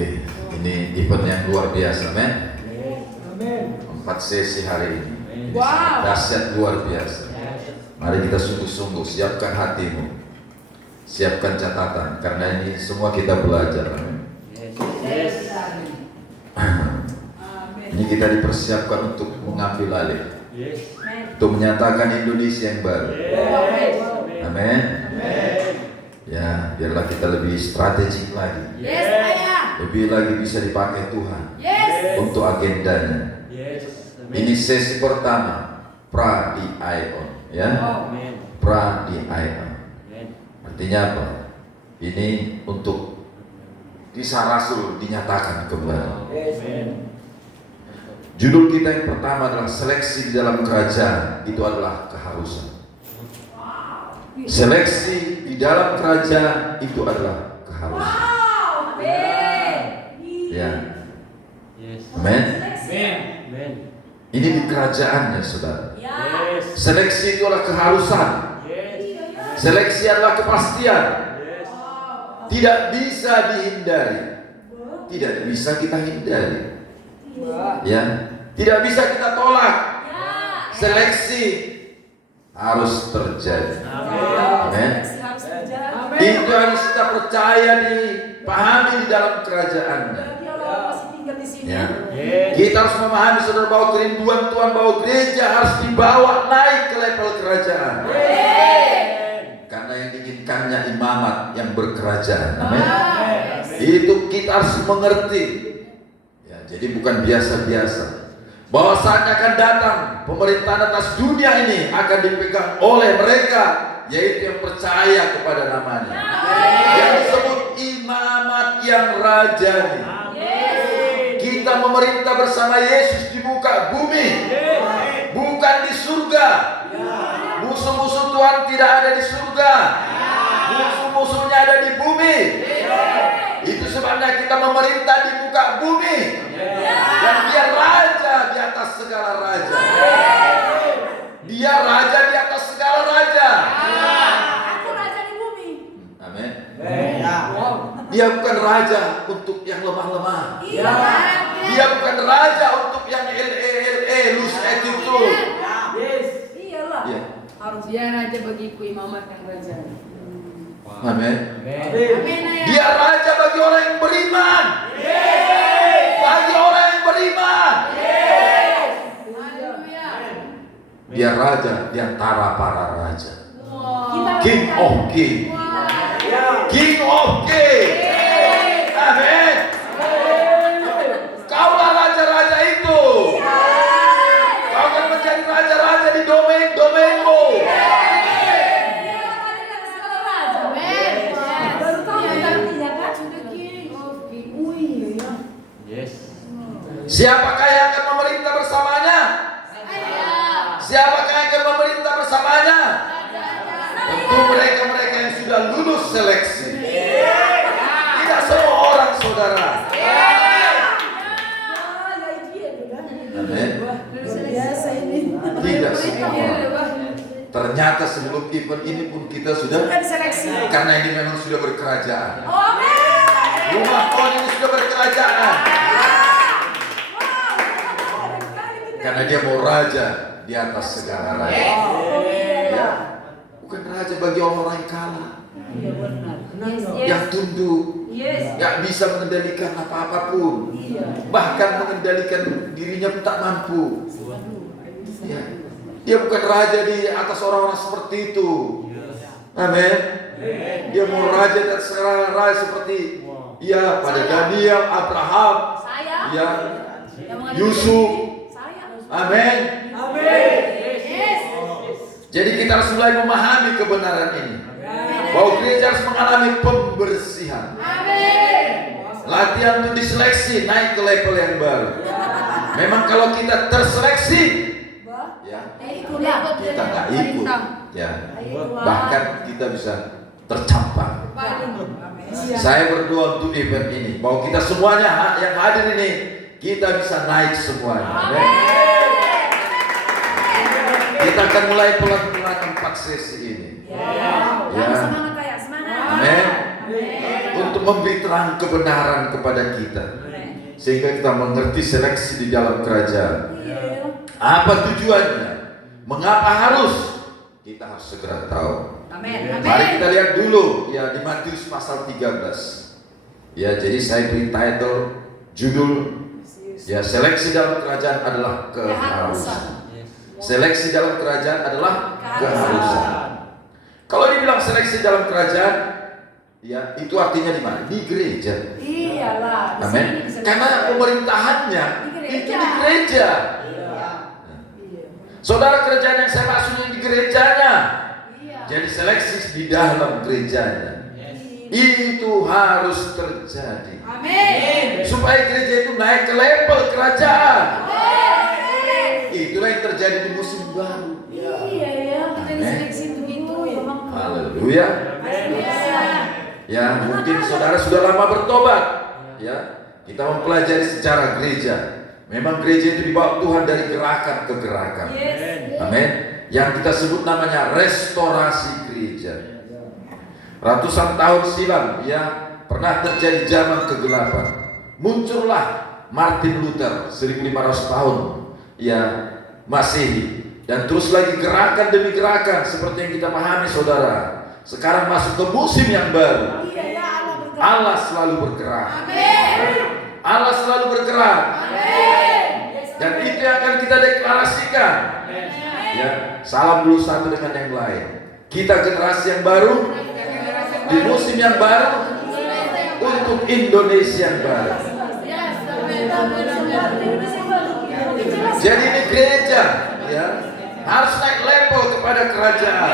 Oke, ini event yang luar biasa, men. Amin. 4 sesi hari ini. Ini Wow. sangat dahsyat luar biasa. Mari kita sungguh-sungguh siapkan hatimu, siapkan catatan, karena ini semua kita belajar. Amin. Yes. Ini kita dipersiapkan untuk mengambil alih, Yes. untuk menyatakan Indonesia yang baru. Yes. Amin. Amin. Ya, biarlah kita lebih strategik lagi, Yes, ayah. lebih lagi bisa dipakai Tuhan Yes. untuk agendanya. Yes. Ini sesi pertama, pra di Ion, ya. Amin. Pra di Ion. Amin. Artinya apa? Ini untuk kisah Rasul dinyatakan kembali. Amin. Judul kita yang pertama adalah seleksi di dalam kerajaan. Itu adalah keharusan. Seleksi di dalam kerajaan itu adalah keharusan. Wow. Amin. Ya, Yes. amin. Amin. Amin. Ini di kerajaannya, saudara. Ya. Yes. Seleksi itu adalah keharusan. Yes. Seleksi adalah kepastian. Yes. Tidak bisa dihindari. Tidak bisa kita hindari. Ya, tidak bisa kita tolak. Ya. Seleksi harus terjadi. Amin. Harus terjadi. Itu harus kita percaya, dipahami di dalam kerajaannya. Jadi Allah masih tinggal di sini. Ya. Yes. Kita harus memahami, saudara, bahwa kerinduan Tuhan bahwa gereja harus dibawa naik ke level kerajaan. Karena yang diinginkannya imamat yang berkerajaan. Amin. Itu kita harus mengerti. Ya, jadi bukan biasa-biasa. Bahwa saatnya akan datang pemerintahan atas dunia ini akan dipegang oleh mereka, yaitu yang percaya kepada namanya, yang disebut imamat yang rajani. Kita memerintah bersama Yesus di muka bumi, bukan di surga. Musuh-musuh Tuhan tidak ada di surga, musuh-musuhnya ada di bumi. Itu sebabnya kita memerintah di muka bumi, dan dia raja di atas segala raja. Dia raja di atas segala raja. Aku raja di bumi. Amin. Ya. Dia bukan raja untuk yang lemah-lemah. Iya. Dia bukan raja untuk yang loose attitude. Yes. Iyalah. Iya. Harus Dia raja bagiku, imamat yang raja. Amin. Amin, ayah. Dia raja bagi orang yang beriman. Bagi orang yang beriman. Haleluya. Dia raja di antara para raja. Kita King of King. King of King. Amin. Kaulah raja-raja itu. Kau akan menjadi raja-raja di domain-domainmu. Baru tahu kita artinya kan? Yes. Siapakah yang akan memerintah bersamanya? Siapakah yang akan memerintah bersamanya? Tentu mereka-mereka yang sudah lulus seleksi. Tidak semua orang, saudara. Amin. Biasa ini. Tidak semua orang. Ternyata sebelum event ini pun kita sudah, Sudah diseleksi. karena ini memang sudah berkerajaan. Amin. Rumah Tuhan ini sudah berkerajaan. Karena dia mau raja di atas segala raja. Ya. Bukan raja bagi orang yang kalah, Iya benar. yang tunduk, Yes. gak bisa mengendalikan apa-apapun, Iya. bahkan mengendalikan dirinya pun tak mampu. Ya. Dia bukan raja di atas orang-orang seperti itu. Amin. Dia mau raja di atas segala raja seperti ya pada Daniel, Abraham, Saya. ya Yang menghadapi Yusuf. Saya. Amin. Yes. Jadi kita harus mulai memahami kebenaran ini, bahwa gereja harus mengalami pembersihan. Amin. Latihan untuk diseleksi naik ke level yang baru. Memang kalau kita terseleksi, ya Itulah. kita nggak ikut, ya bahkan kita bisa tercampar. Saya berdoa untuk event ini, bahwa kita semuanya yang hadir ini kita bisa naik semuanya. Kita akan mulai pelan-pelan 4 sesi ini. Ya. Ya. Semangat ayah, semangat. Amin. Amin. Untuk untuk memberi terang kebenaran kepada kita, sehingga kita mengerti seleksi di dalam kerajaan. Apa tujuannya? Mengapa harus? Kita harus segera tahu. Amin. Mari kita lihat dulu ya di Matius pasal 13. Ya, jadi saya beri title, judul ya, seleksi dalam kerajaan adalah keharusan. Seleksi dalam kerajaan adalah keharusan. Kalau dibilang seleksi dalam kerajaan, ya itu artinya di mana? Di gereja. Iyalah. Amin. Karena pemerintahannya itu di gereja. Saudara, kerajaan yang saya maksudnya di gerejanya. Jadi seleksi di dalam gerejanya. Itu harus terjadi. Amin. Supaya gereja itu naik ke level kerajaan. Amin. Itulah yang terjadi di musim baru. Iya ya, kita diseleksi begitu ya. Haleluya. Ya, mungkin saudara sudah lama bertobat. Ya, kita mempelajari sejarah gereja. Memang gereja itu dibawa Tuhan dari gerakan ke gerakan. Amin. Yang kita sebut namanya restorasi gereja. Ratusan tahun silam ya pernah terjadi zaman kegelapan. Muncullah Martin Luther 1500 tahun ya Masehi, dan terus lagi gerakan demi gerakan seperti yang kita pahami saudara. Sekarang masuk ke musim yang baru. Allah selalu bergerak. Allah selalu bergerak. Dan itu yang akan kita deklarasikan. Ya, salam dulu satu dengan yang lain. Kita generasi yang baru di musim yang baru untuk Indonesia yang baru. Jadi ini gereja ya harus naik level kepada kerajaan.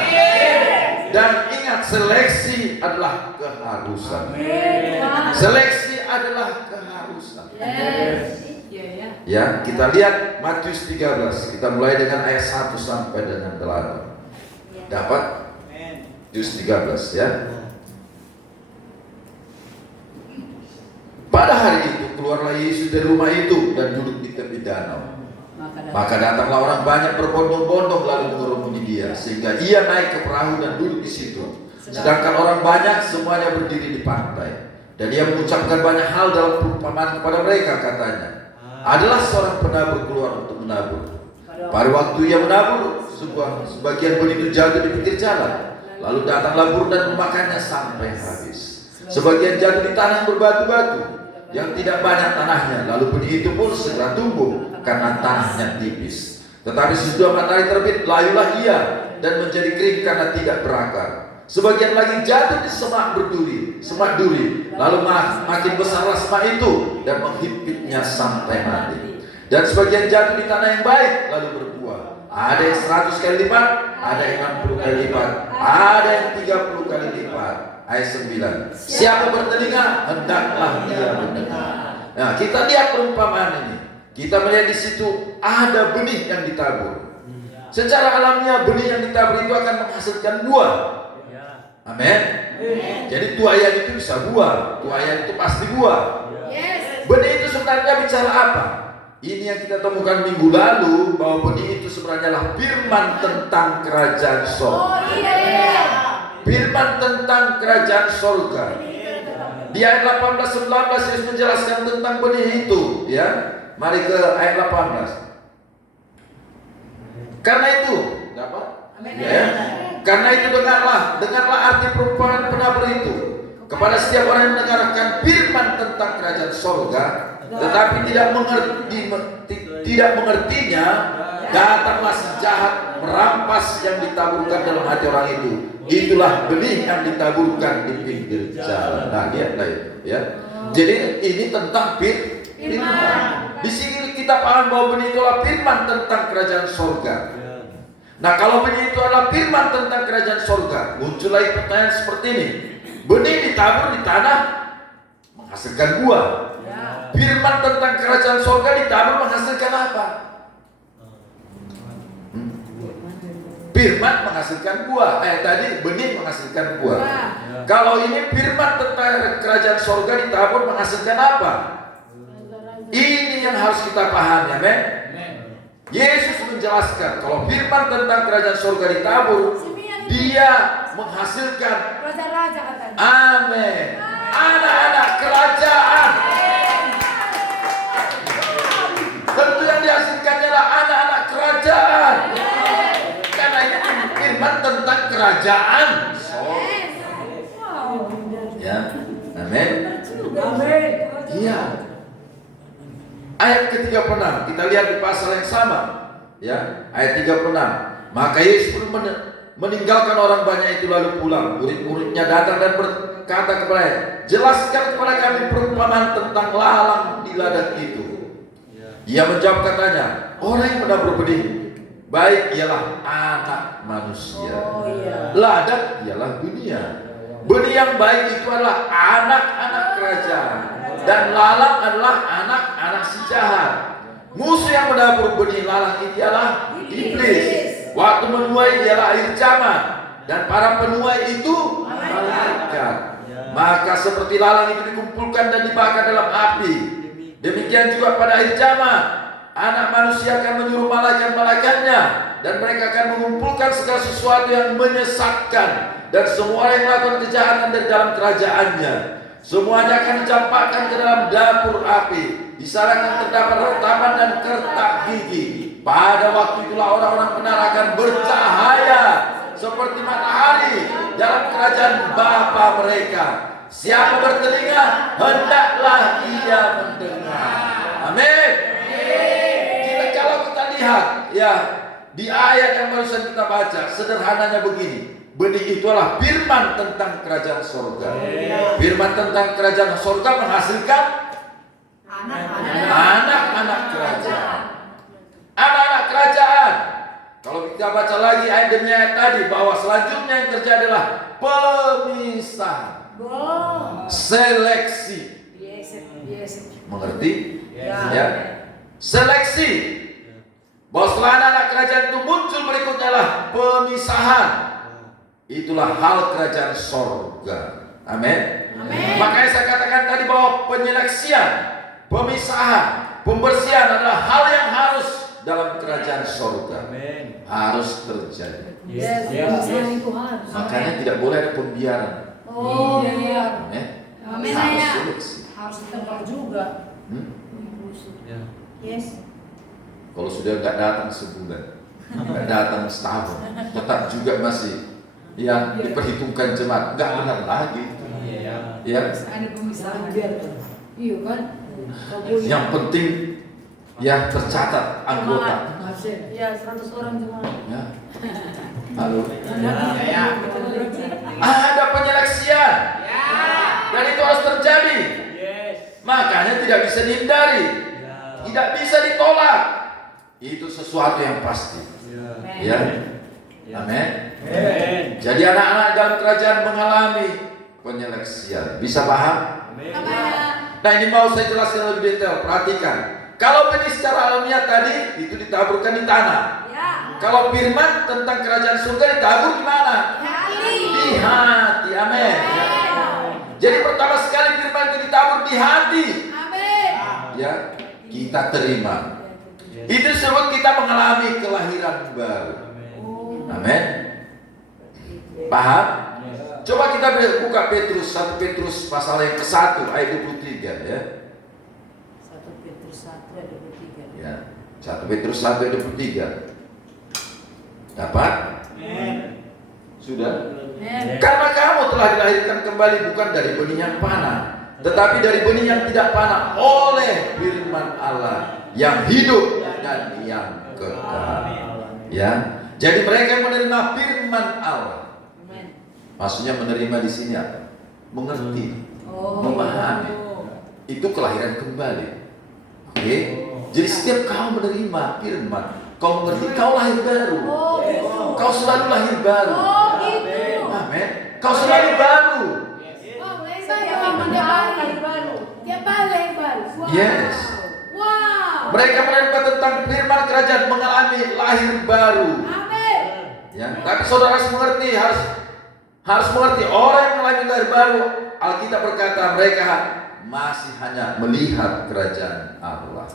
Dan ingat, seleksi adalah keharusan. Seleksi adalah keharusan. Ya, kita lihat Matius 13. Kita mulai dengan ayat 1 sampai dengan 8. Dapat? Matius 13 ya. Pada hari itu keluarlah Yesus dari rumah itu dan duduk di tepi danau. Maka datanglah orang banyak berbondong-bondong lalu mengerumuni dia, sehingga ia naik ke perahu dan duduk di situ. Sedangkan orang banyak semuanya berdiri di pantai. Dan dia mengucapkan banyak hal dalam perumpamaan kepada mereka, katanya. Adalah seorang penabur keluar untuk menabur. Pada waktu ia menabur, sebagian benih itu jatuh di pinggir jalan. Lalu datanglah burung dan memakannya sampai habis. Sebagian jatuh di tanah berbatu-batu yang tidak banyak tanahnya. Lalu benih itu pun segera tumbuh karena tanahnya tipis. Tetapi sesudah matahari terbit, layulah ia dan menjadi kering karena tidak berakar. Sebagian lagi jatuh di semak duri, lalu makin besarlah semak itu dan menghimpitnya sampai mati. Dan sebagian jatuh di tanah yang baik, lalu berbuah. Ada yang 100 kali lipat, ada yang 60 kali lipat, ada yang 30 kali lipat. Ayat 9. Siapa bertelinga, hendaklah dia mendengar. Nah, kita lihat perumpamaan ini. Kita melihat di situ ada benih yang ditabur. Secara alamiah benih yang ditabur itu akan menghasilkan buah. Amin. Jadi tuayan itu bisa buah, tuayan itu pasti buah. Benih itu sebenarnya bicara apa? Ini yang kita temukan minggu lalu, bahwa benih itu sebenarnya adalah firman tentang kerajaan sorga. Firman tentang kerajaan sorga. Di ayat 18-19 Yesus menjelaskan tentang benih itu, ya. Mari ke ayat 18. Karena itu, dapat? Ya. Karena itu dengarlah arti perumpamaan penabur itu. Kepada setiap orang yang mendengarkan firman tentang kerajaan sorga, tetapi tidak mengertinya, datanglah si jahat merampas yang ditaburkan dalam hati orang itu. Itulah benih yang ditaburkan di pinggir jalan. Nah, lihatlah itu, ya. Jadi ini tentang firman. Di sini kita paham bahwa benih itu adalah firman tentang kerajaan sorga. Nah, kalau benih itu adalah firman tentang kerajaan sorga, muncul lagi pertanyaan seperti ini. Benih ditabur di tanah menghasilkan buah. Firman tentang kerajaan sorga ditabur menghasilkan apa? Firman menghasilkan buah. Tadi benih menghasilkan buah. Kalau ini firman tentang kerajaan sorga ditabur menghasilkan apa? Ini yang harus kita pahami, amin. Yesus menjelaskan kalau firman tentang kerajaan sorga ditabur, dia menghasilkan Raja-raja katanya. amin. anak-anak kerajaan. Tentu yang dihasilkannya adalah anak-anak kerajaan. Karena ini firman tentang kerajaan. Ya, amin. Amin. Iya. Ayat ke-36 kita lihat di pasal yang sama. Ya, ayat 36. Maka Yesus pun meninggalkan orang banyak itu lalu pulang. Murid-muridnya datang dan berkata kepadanya, jelaskan kepada kami perumpamaan tentang lalang di ladang itu. Ia menjawab katanya, orang yang menabur benih baik ialah anak manusia. Ladang ialah dunia. Benih yang baik itu adalah anak-anak kerajaan, dan lalang adalah anak-anak si jahat. Musuh yang menabur benih lalang itu ialah iblis. Waktu menuai ialah akhir zaman, dan para penuai itu malaikat. Maka seperti lalang itu dikumpulkan dan dibakar dalam api, demikian juga pada akhir zaman anak manusia akan menyuruh malaikat-malaikatnya, dan mereka akan mengumpulkan segala sesuatu yang menyesatkan dan semua orang yang melakukan kejahatan dari dalam kerajaannya. Semuanya akan dicampakkan ke dalam dapur api. Di sana akan terdapat retaman dan kertak gigi. Pada waktu itulah orang-orang benar akan bercahaya seperti matahari dalam kerajaan Bapa mereka. Siapa bertelinga, hendaklah ia mendengar. Amin. Kalau kita lihat ya di ayat yang barusan kita baca, sederhananya begini. Benih itu adalah firman tentang kerajaan surga. Firman tentang kerajaan surga menghasilkan anak-anak kerajaan. Anak-anak kerajaan. Kalau kita baca lagi ayat demi ayat tadi, bahwa selanjutnya yang terjadi adalah pemisahan, seleksi. Mengerti? Ya. Seleksi. Bahwa setelah anak-anak kerajaan itu muncul, berikutnya adalah pemisahan. Itulah hal kerajaan sorga. Amin. Makanya saya katakan tadi bahwa penyeleksian, pemisahan, pembersihan adalah hal yang harus dalam kerajaan sorga. Harus terjadi. Makanya tidak boleh ada pembiaran. Amin. Harus seleksi. Harus ditempel juga. Kalau sudah nggak datang sebulan, nggak datang setahun, tetap juga masih yang diperhitungkan jemaat, nggak benar lagi. Ya. Ada pemisahan biar. Iya kan? Yang penting ya tercatat anggota. Ya 100 orang jemaat. Ya. Halo. Ada penyeleksian. Dan itu harus terjadi. Makanya tidak bisa dihindari. Tidak bisa ditolak. Itu sesuatu yang pasti. Ya. Amin. Jadi anak-anak dalam kerajaan mengalami penyeleksian. Bisa paham? Nah, ini mau saya jelaskan lebih detail. Perhatikan. Kalau benih secara alamiah tadi itu ditaburkan di tanah. Kalau firman tentang kerajaan surga ditabur di mana? Di hati. Amin. Jadi pertama sekali firman itu ditabur di hati. Ya, kita terima. Itu disebut kita mengalami kelahiran baru. Amin. Paham? Coba kita buka Petrus, 1 Petrus pasal yang ke-1 ayat 23 ya. 1 Petrus 1 ayat 23. Ya. 1 Petrus 1 ayat 23. Dapat? Sudah? Karena kamu telah dilahirkan kembali bukan dari benih yang panah, tetapi dari benih yang tidak panah, oleh firman Allah yang hidup dan yang kekal. Ya. Jadi mereka yang menerima firman Allah. Maksudnya menerima di sini apa? Mengerti, memahami. Itu kelahiran kembali. Oke? Jadi setiap kau menerima firman, kau mengerti, kau lahir baru. Kau selalu lahir baru. Amin. Kau selalu baru. Yes. Mereka menerima tentang firman kerajaan, mengalami lahir baru. Ya, tapi saudara harus mengerti, harus mengerti orang yang mengalami lahir baru. Alkitab berkata mereka masih hanya melihat kerajaan Allah.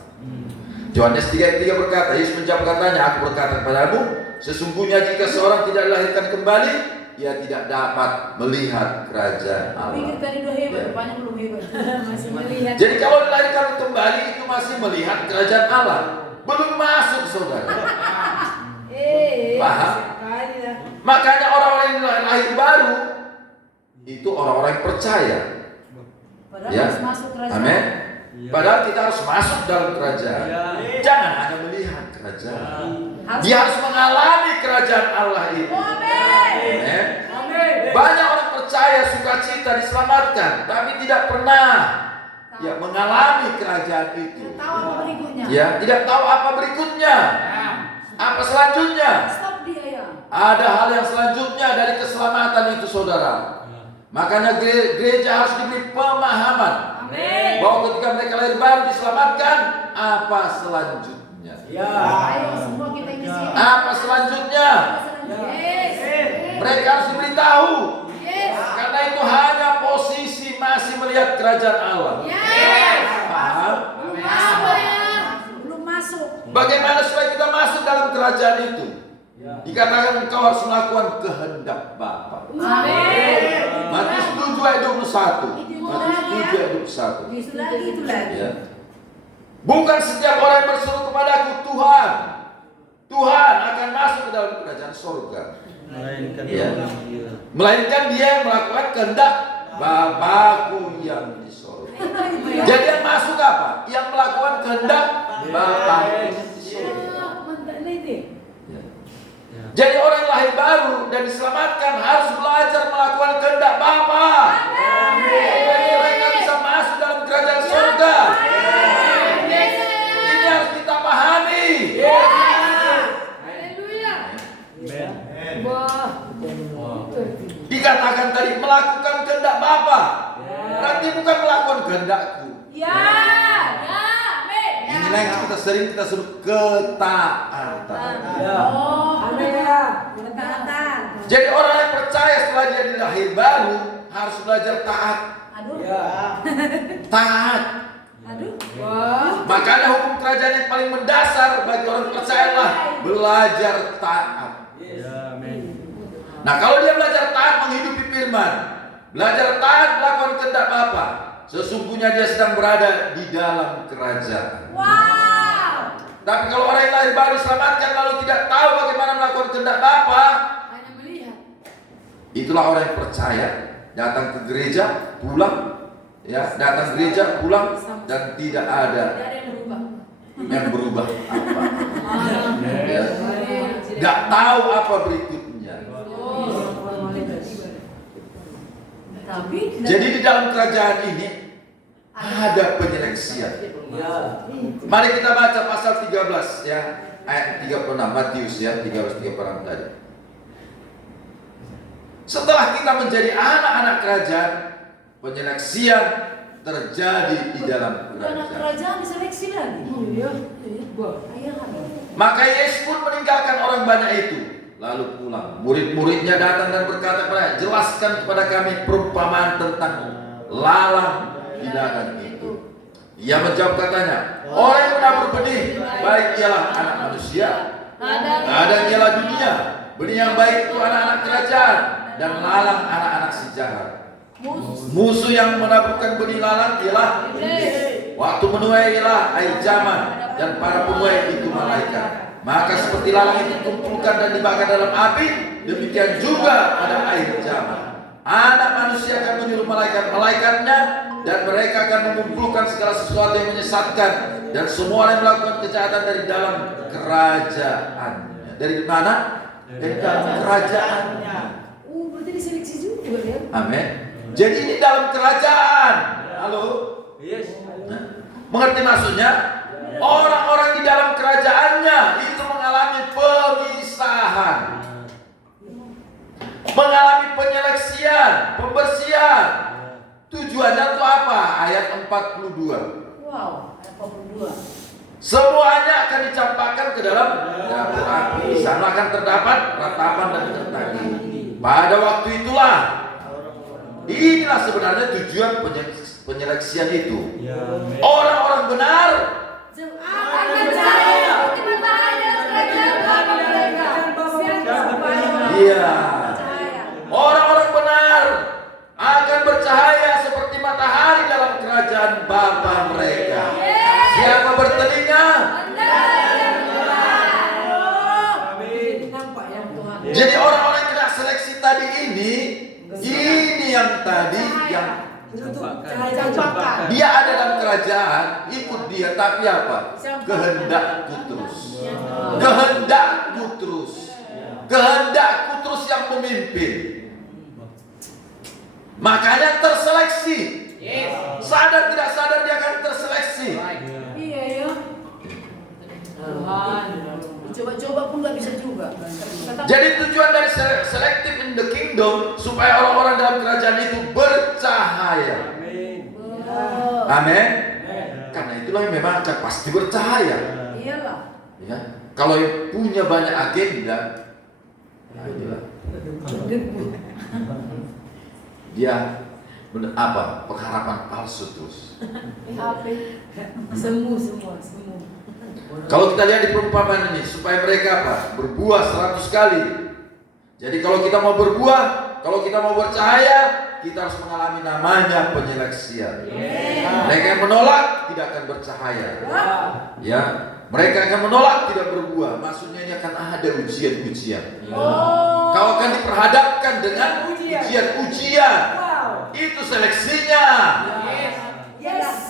Yohanes 3:3 berkata, Yesus menjawab katanya, aku berkata kepadamu, sesungguhnya jika seorang tidak dilahirkan kembali, ia tidak dapat melihat kerajaan Pikir Allah. tadi udah hebat, Ya. rupanya belum hebat. Masih melihat. Jadi kalau dilahirkan kembali itu masih melihat kerajaan Allah, belum masuk saudara. Paham? sekali lah. Makanya orang-orang yang lahir baru itu orang-orang yang percaya. Padahal Ya. harus masuk kerajaan. Amin. Iya. Padahal kita harus masuk dalam kerajaan. Iya. Jangan hanya melihat kerajaan. Harus- Dia harus mengalami kerajaan Allah itu. Amin. Banyak orang percaya sukacita diselamatkan, tapi tidak pernah ya mengalami kerajaan itu. Tidak tahu apa berikutnya. Ya, tidak tahu apa berikutnya. Apa selanjutnya? Stop dia ya. Ada hal yang selanjutnya dari keselamatan itu, saudara. Makanya gereja harus diberi pemahaman Amin. bahwa ketika mereka lahir baru diselamatkan, apa selanjutnya? Ya. Ayo semua kita ini siap. Apa selanjutnya? Yes. Mereka harus diberitahu. Yes. Karena itu hanya posisi masih melihat kerajaan Allah. Yes. Paham? Belum Apa masuk. ya? Belum masuk. Bagaimana supaya kita masuk dalam kerajaan itu? Ya. Dikatakan engkau harus melakukan kehendak Bapa. Amin. Matius 7 ayat 21. Itu Matius lagi 7 ya. ayat 21. Itu lagi, itu lagi. Ya. Bukan setiap orang yang berseru kepadaku Tuhan, Tuhan akan masuk ke dalam kerajaan surga. Melainkan Ya. dia. Melainkan dia yang melakukan kehendak Bapakku yang di surga. Jadi yang masuk apa? Yang melakukan kehendak Bapakku yang di surga. Mantap nih. Ya. Ya. Jadi orang yang lahir baru dan diselamatkan harus belajar melakukan kehendak Bapa. Supaya mereka bisa masuk dalam kerajaan surga. Ini harus kita pahami. Haleluya. Amen. Wah. Dikatakan tadi melakukan kehendak Bapa. Berarti bukan melakukan kehendakku. Ya. Ya. Amin. Inilah yang kita sebut ketaatan. Ya. Oh, Amin. ketaatan. Jadi orang yang percaya setelah dia lahir baru harus belajar taat. Aduh. Ya. Taat. Aduh. Wah. Makanya hukum kerajaan yang paling mendasar bagi orang percaya adalah belajar taat. Ya. Amin. Nah, kalau dia belajar taat menghidupi firman, belajar taat melakukan kehendak Bapa, sesungguhnya dia sedang berada di dalam kerajaan. Wow. Tapi kalau orang yang lahir baru diselamatkan lalu tidak tahu bagaimana melakukan kehendak Bapa, Hanya melihat. itulah orang yang percaya, datang ke gereja, pulang, ya, datang ke gereja, pulang, dan tidak ada Tidak ada yang berubah. yang berubah apa. Ah. Ya. Nggak tahu apa berikutnya. Tapi Jadi di dalam kerajaan ini ada penyeleksian. Ya. Mari kita baca pasal 13 ya, ayat 36 Matius ya, 13:36 tadi. Setelah kita menjadi anak-anak kerajaan, penyeleksian terjadi di dalam udah anak kerajaan. kerajaan diseleksi lagi. Oh iya. Wah, ayah kan. Maka Yesus pun meninggalkan orang banyak itu, lalu pulang. Murid-muridnya datang dan berkata kepada, jelaskan kepada kami perumpamaan tentang lalang di ladang itu. Ia menjawab katanya, orang yang menabur benih, baik ialah anak manusia, ladang ialah dunia. Benih yang baik itu anak-anak kerajaan, dan lalang anak-anak si jahat. Musuh yang menaburkan benih lalang ialah iblis. Waktu menuai ialah air zaman, dan para penuai itu malaikat. Maka seperti lalang itu dikumpulkan dan dibakar dalam api, demikian juga pada air zaman. Anak manusia akan menyuruh malaikat-malaikatnya, dan mereka akan mengumpulkan segala sesuatu yang menyesatkan dan semua orang yang melakukan kejahatan dari dalam kerajaannya. Dari mana? Dari dalam kerajaannya. Berarti diseleksi juga ya. Amin. Jadi ini dalam kerajaan. Halo? Yes. Mengerti maksudnya? Orang-orang di dalam kerajaannya itu mengalami pemisahan, mengalami penyeleksian, pembersihan. Tujuannya itu apa? Ayat 42. Wow, ayat 42. Semuanya akan dicampakkan ke dalam dapur api. Di sana akan terdapat ratapan dan ketagi. Pada waktu itulah, inilah sebenarnya tujuan penyeleksian itu. Ya. Amen. Orang-orang benar Akan percaya di matahari dan kerajaan Bapa mereka. Siapa? Iya. Percaya. Jadi orang-orang yang kena seleksi tadi ini yang tadi yang dia ada dalam kerajaan, ikut dia, tapi apa? Kehendakku terus. Kehendakku terus. Kehendakku terus yang memimpin. Makanya terseleksi. Sadar tidak sadar dia akan terseleksi. Iya ya. Tuhan. Coba-coba pun nggak bisa juga. Jadi tujuan dari selective in the kingdom supaya orang-orang dalam kerajaan itu bercahaya. Amin. Karena itulah yang memang akan pasti bercahaya. Iyalah. Ya. Kalau yang punya banyak agenda, nah inilah. Dia apa? Pengharapan palsu terus. PHP. Semua. Kalau kita lihat di perumpamaan ini, supaya mereka apa? Berbuah 100 kali. Jadi kalau kita mau berbuah, kalau kita mau bercahaya, kita harus mengalami namanya penyeleksian. Mereka yang menolak tidak akan bercahaya. Ya, mereka akan menolak tidak berbuah. Maksudnya ini akan ada ujian-ujian. Kau akan diperhadapkan dengan ujian-ujian. Itu seleksinya. Yes.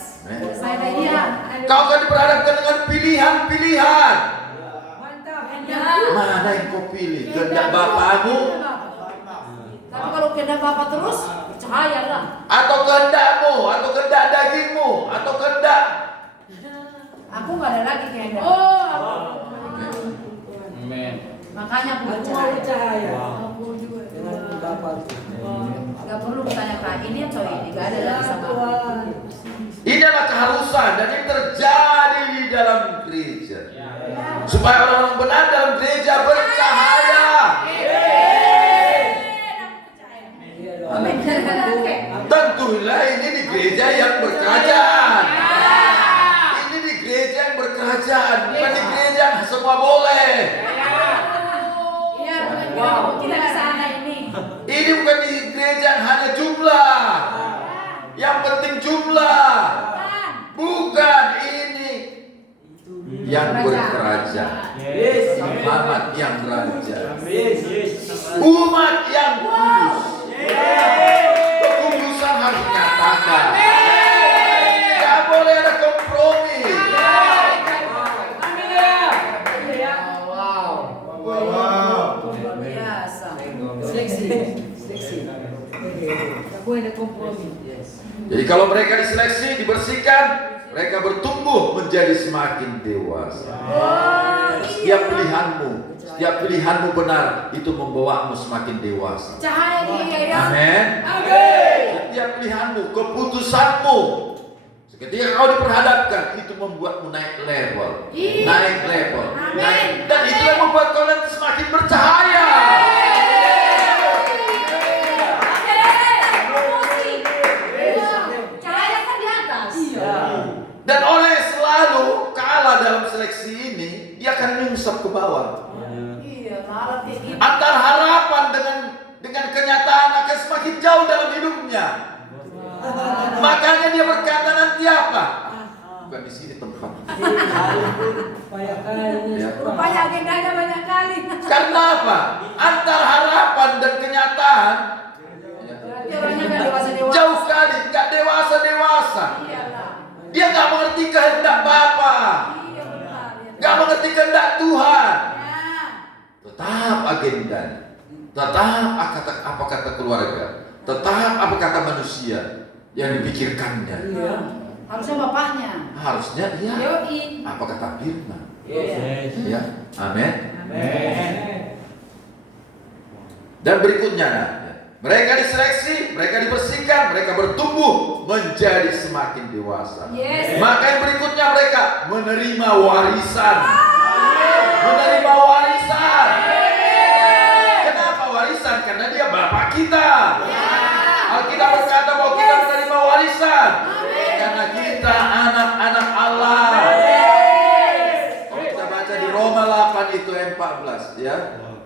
Kau akan diperhadapkan dengan pilihan-pilihan. Mantap. Mana yang kau pilih? Kehendak Bapakmu Tapi kalau kehendak Bapak terus, percayalah. atau kehendakmu, atau kehendak dagingmu, atau kehendak Aku nggak ada lagi kehendak. Amin. Makanya aku percaya. Aku juga. Gak perlu bertanya ini atau ini, gak ada lagi sama aku. ini adalah keharusan dan ini terjadi di dalam gereja. Supaya orang-orang benar dalam gereja bercahaya. Amin. Tentulah ini di gereja yang berkerajaan. Ini di gereja yang berkerajaan, bukan di gereja yang semua boleh. Iya, kita di sana ini. Ini bukan di gereja yang hanya jumlah. Yang penting jumlah. Bukan ini yang berkerajaan. Umat yang raja. Umat yang kudus. Kekudusan harus dinyatakan. Tidak boleh ada kompromi. Biasa. Seleksi. Gak boleh ada kompromi. Jadi kalau mereka diseleksi, dibersihkan, mereka bertumbuh menjadi semakin dewasa. Setiap pilihanmu benar, itu membawamu semakin dewasa. Cahaya dia ya. Amin. Setiap pilihanmu, keputusanmu, ketika kau diperhadapkan, itu membuatmu naik level. Naik level. Naik. Dan itu yang membuat kau nanti semakin bercahaya. Cahaya kan di atas. Dan oleh selalu kalah dalam seleksi ini, dia akan nyungsep ke bawah. Iya, malah kayak gitu. Antar harapan dengan kenyataan akan semakin jauh dalam hidupnya. Makanya dia berkata nanti apa? Bukan di sini tempat. Ya. Rupanya agendanya banyak kali. Karena apa? Antar harapan dan kenyataan Berarti orangnya nggak dewasa-dewasa. jauh sekali, nggak dewasa. Iyalah. Dia nggak mengerti kehendak Bapa, Iya benar. nggak mengerti kehendak Tuhan. Ya. Tetap agenda, tetap apa kata keluarga, tetap apa kata manusia yang dipikirkannya. Iya. Harusnya bapaknya. Harusnya dia Yoi. apa kata firman. Yes. Ya, amin. Amin. Dan berikutnya, mereka diseleksi, mereka dibersihkan, mereka bertumbuh menjadi semakin dewasa. Yes. Maka yang berikutnya mereka menerima warisan. Menerima warisan. Kenapa warisan? Karena dia Bapak kita. Alkitab berkata bahwa kita menerima warisan. Karena kita anak-anak Allah. Kalau kita baca di Roma 8 itu 14 ya.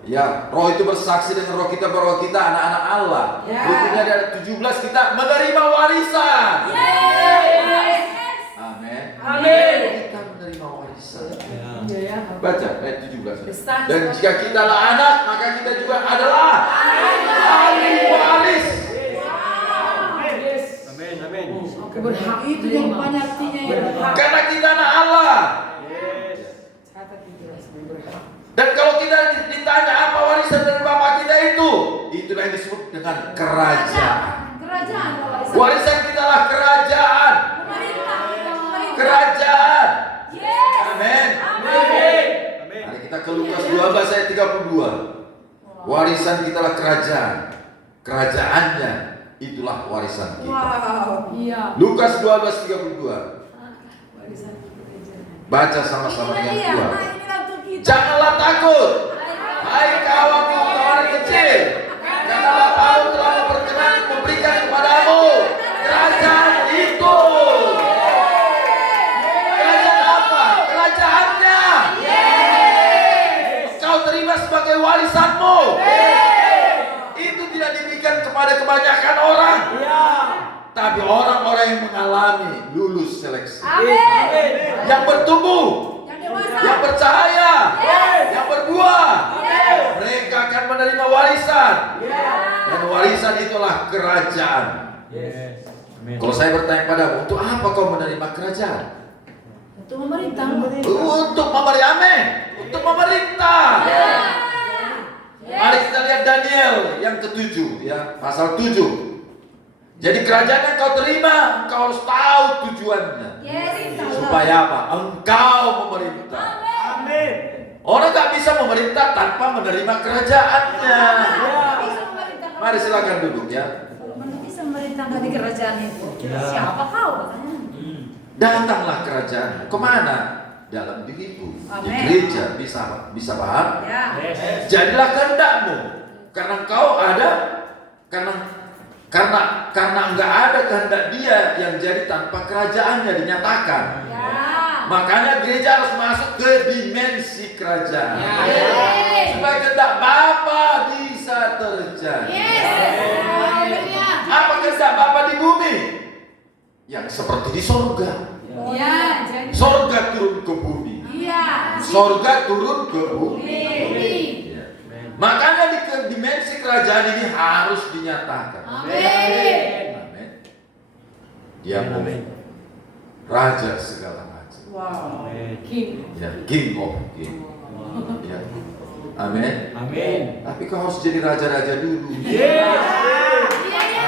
Ya, roh itu bersaksi dengan roh kita bahwa kita anak-anak Allah. Berikutnya ada 17 kita menerima warisan. Amin. Amin. Kita menerima warisan. Iya ya. Baca ayat 17. Besar. Dan jika kita adalah anak, maka kita juga adalah ahli waris. Amin. Amin. Aku berhak itu yang banyak artinya ya. Berhak. Karena kita anak Allah. Yes. Catat itu berhak. Dan kalau kita ditanya apa warisan dari bapak kita itulah yang disebut dengan kerajaan. Kerajaan warisan. Warisan kita lah kerajaan. Pemerintah. Kerajaan. Yes. Amin. Amin. Mari kita ke Lukas 12 ayat 32. Warisan kita lah kerajaan. Kerajaannya itulah warisan kita. Wow. Iya. Lukas 12:32. Warisan kerajaan. Baca sama-sama Ini dengan dia. Tuhan. Nah, inilah untuk kita. Janganlah takut, hai kawanku kawan kecil, karena Bapamu telah berkenan memberikan kepadamu kerajaan itu. Kerajaan apa? Kerajaannya. Kau terima sebagai warisanmu. Itu tidak diberikan kepada kebanyakan orang, tapi orang-orang yang mengalami lulus seleksi, Amin. yang bertumbuh, Yang dewasa. yang percaya, yang berbuah, mereka akan menerima warisan. Dan warisan itulah kerajaan. Yes. Amin. Kalau saya bertanya padamu, untuk apa kau menerima kerajaan? Untuk memerintah. Untuk memberi, amin. Untuk memerintah. Mari kita lihat Daniel yang ke-7 ya, pasal 7. Jadi kerajaan yang kau terima, engkau harus tahu tujuannya. Yes. Supaya apa? Engkau memerintah. Amin. Orang tak bisa memerintah tanpa menerima kerajaannya. Bisa memerintah. Mari silakan duduk ya. Kalau mana bisa memerintahkan di kerajaan itu? Ya. Siapa kau katanya? Datanglah kerajaan. Kemana? Dalam diriku. Di Amin. gereja. Bisa paham? Ya. Yes. Jadilah kehendakmu. Karena engkau ada. Karena enggak ada kehendak dia yang jadi tanpa kerajaannya dinyatakan. Ya. Makanya gereja harus masuk ke dimensi kerajaan. Yes. Supaya kehendak Bapa bisa terjadi. Yes. Haleluya. Apa kehendak Bapa di bumi? Yang seperti di sorga. Ya, jadi. Sorga turun ke bumi. Iya. Sorga turun ke bumi. Bumi. Makanya di dimensi kerajaan ini harus dinyatakan. Amin. Amin. Dia raja segala raja. Wow. Amin. King. Ya, King of King. Ya. Amin. Amin. Tapi kau harus jadi raja-raja dulu. Yes. Iya, iya.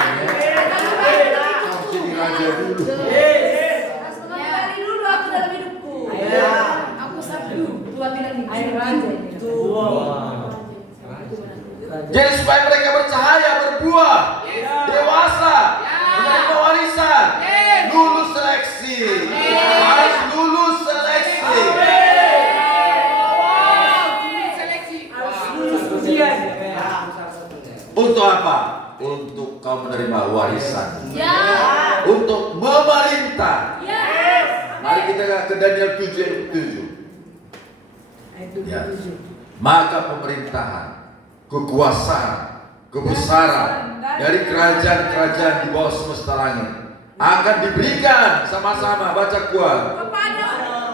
Kau harus jadi raja dulu. Kali dulu aku dalam hidupku. Ya. Aku sabdu. Dua tidak nih. Air raja itu. Jadi supaya mereka bercahaya, berbuah, dewasa, menerima warisan, lulus seleksi, harus lulus seleksi. Untuk apa? Untuk kau menerima warisan, Ya. untuk memerintah. Ya. Mari kita ke Daniel 7 ayat 7. Ayat Ya. 27. Maka pemerintahan, kekuasaan, kebesaran dari kerajaan-kerajaan di bawah semesta langit akan diberikan sama-sama. Baca kuat. Kepada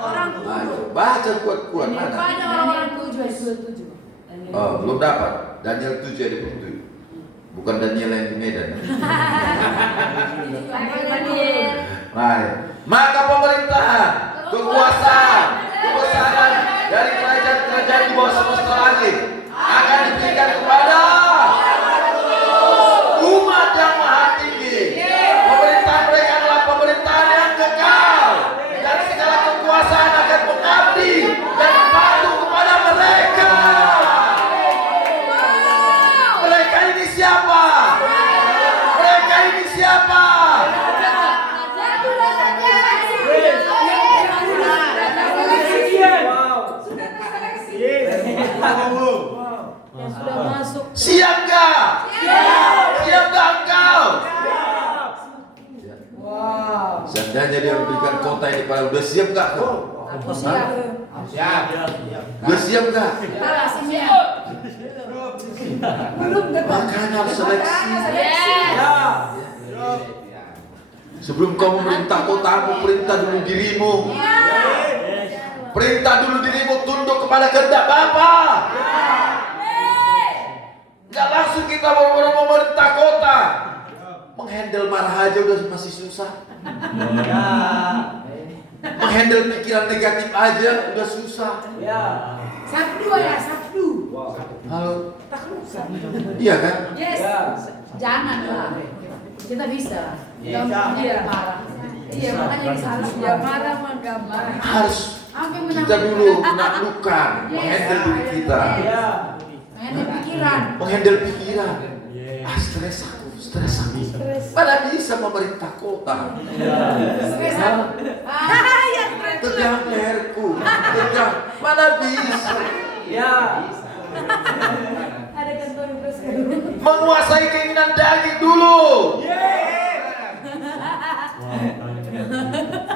orang kudus. Baca kuat-kuat mana? Kepada orang-orang kudus. Ayat 27. Oh, belum dapat. Daniel 7 ayat 27. Bukan Daniel yang di Medan. Baik. Maka pemerintahan, kekuasaan, kebesaran dari kerajaan-kerajaan di bawah semesta langit akan diberikan kepada umat yang maha tinggi. Pemerintahan mereka adalah pemerintahan yang kekal, dan segala kekuasaan akan mengabdi dan patuh kepada mereka. Mereka ini siapa? Mereka ini siapa? Yang sudah masuk. Siap gak? Siap gak engkau? Wow. Seandainya dia memberikan kota ini pada, udah siap gak kau? Aku siap. Udah siap gak? Belum Makanya harus seleksi. Sebelum kau memerintah kotamu, perintah dulu dirimu. Perintah dulu dirimu tunduk kepada kehendak Bapa. Nggak langsung kita baru memerintah kota. Menghandle marah aja udah masih susah. Menghandle pikiran negatif aja udah susah. Sabdu ya, Sabdu. Halo. Takluk. Iya kan? Yes. Jangan lah. Kita bisa. Iya. Iya, marah. Iya, makanya harus dia marah menggambar. Harus kita dulu menaklukkan, menghandle diri kita. Mengenai pikiran. Menghandle pikiran. Stres aku. Mana bisa memerintah kota? Stres aku. Ya, stres. Tegang leherku. Tegang. Mana bisa? Ada kantor terus. Menguasai keinginan daging dulu.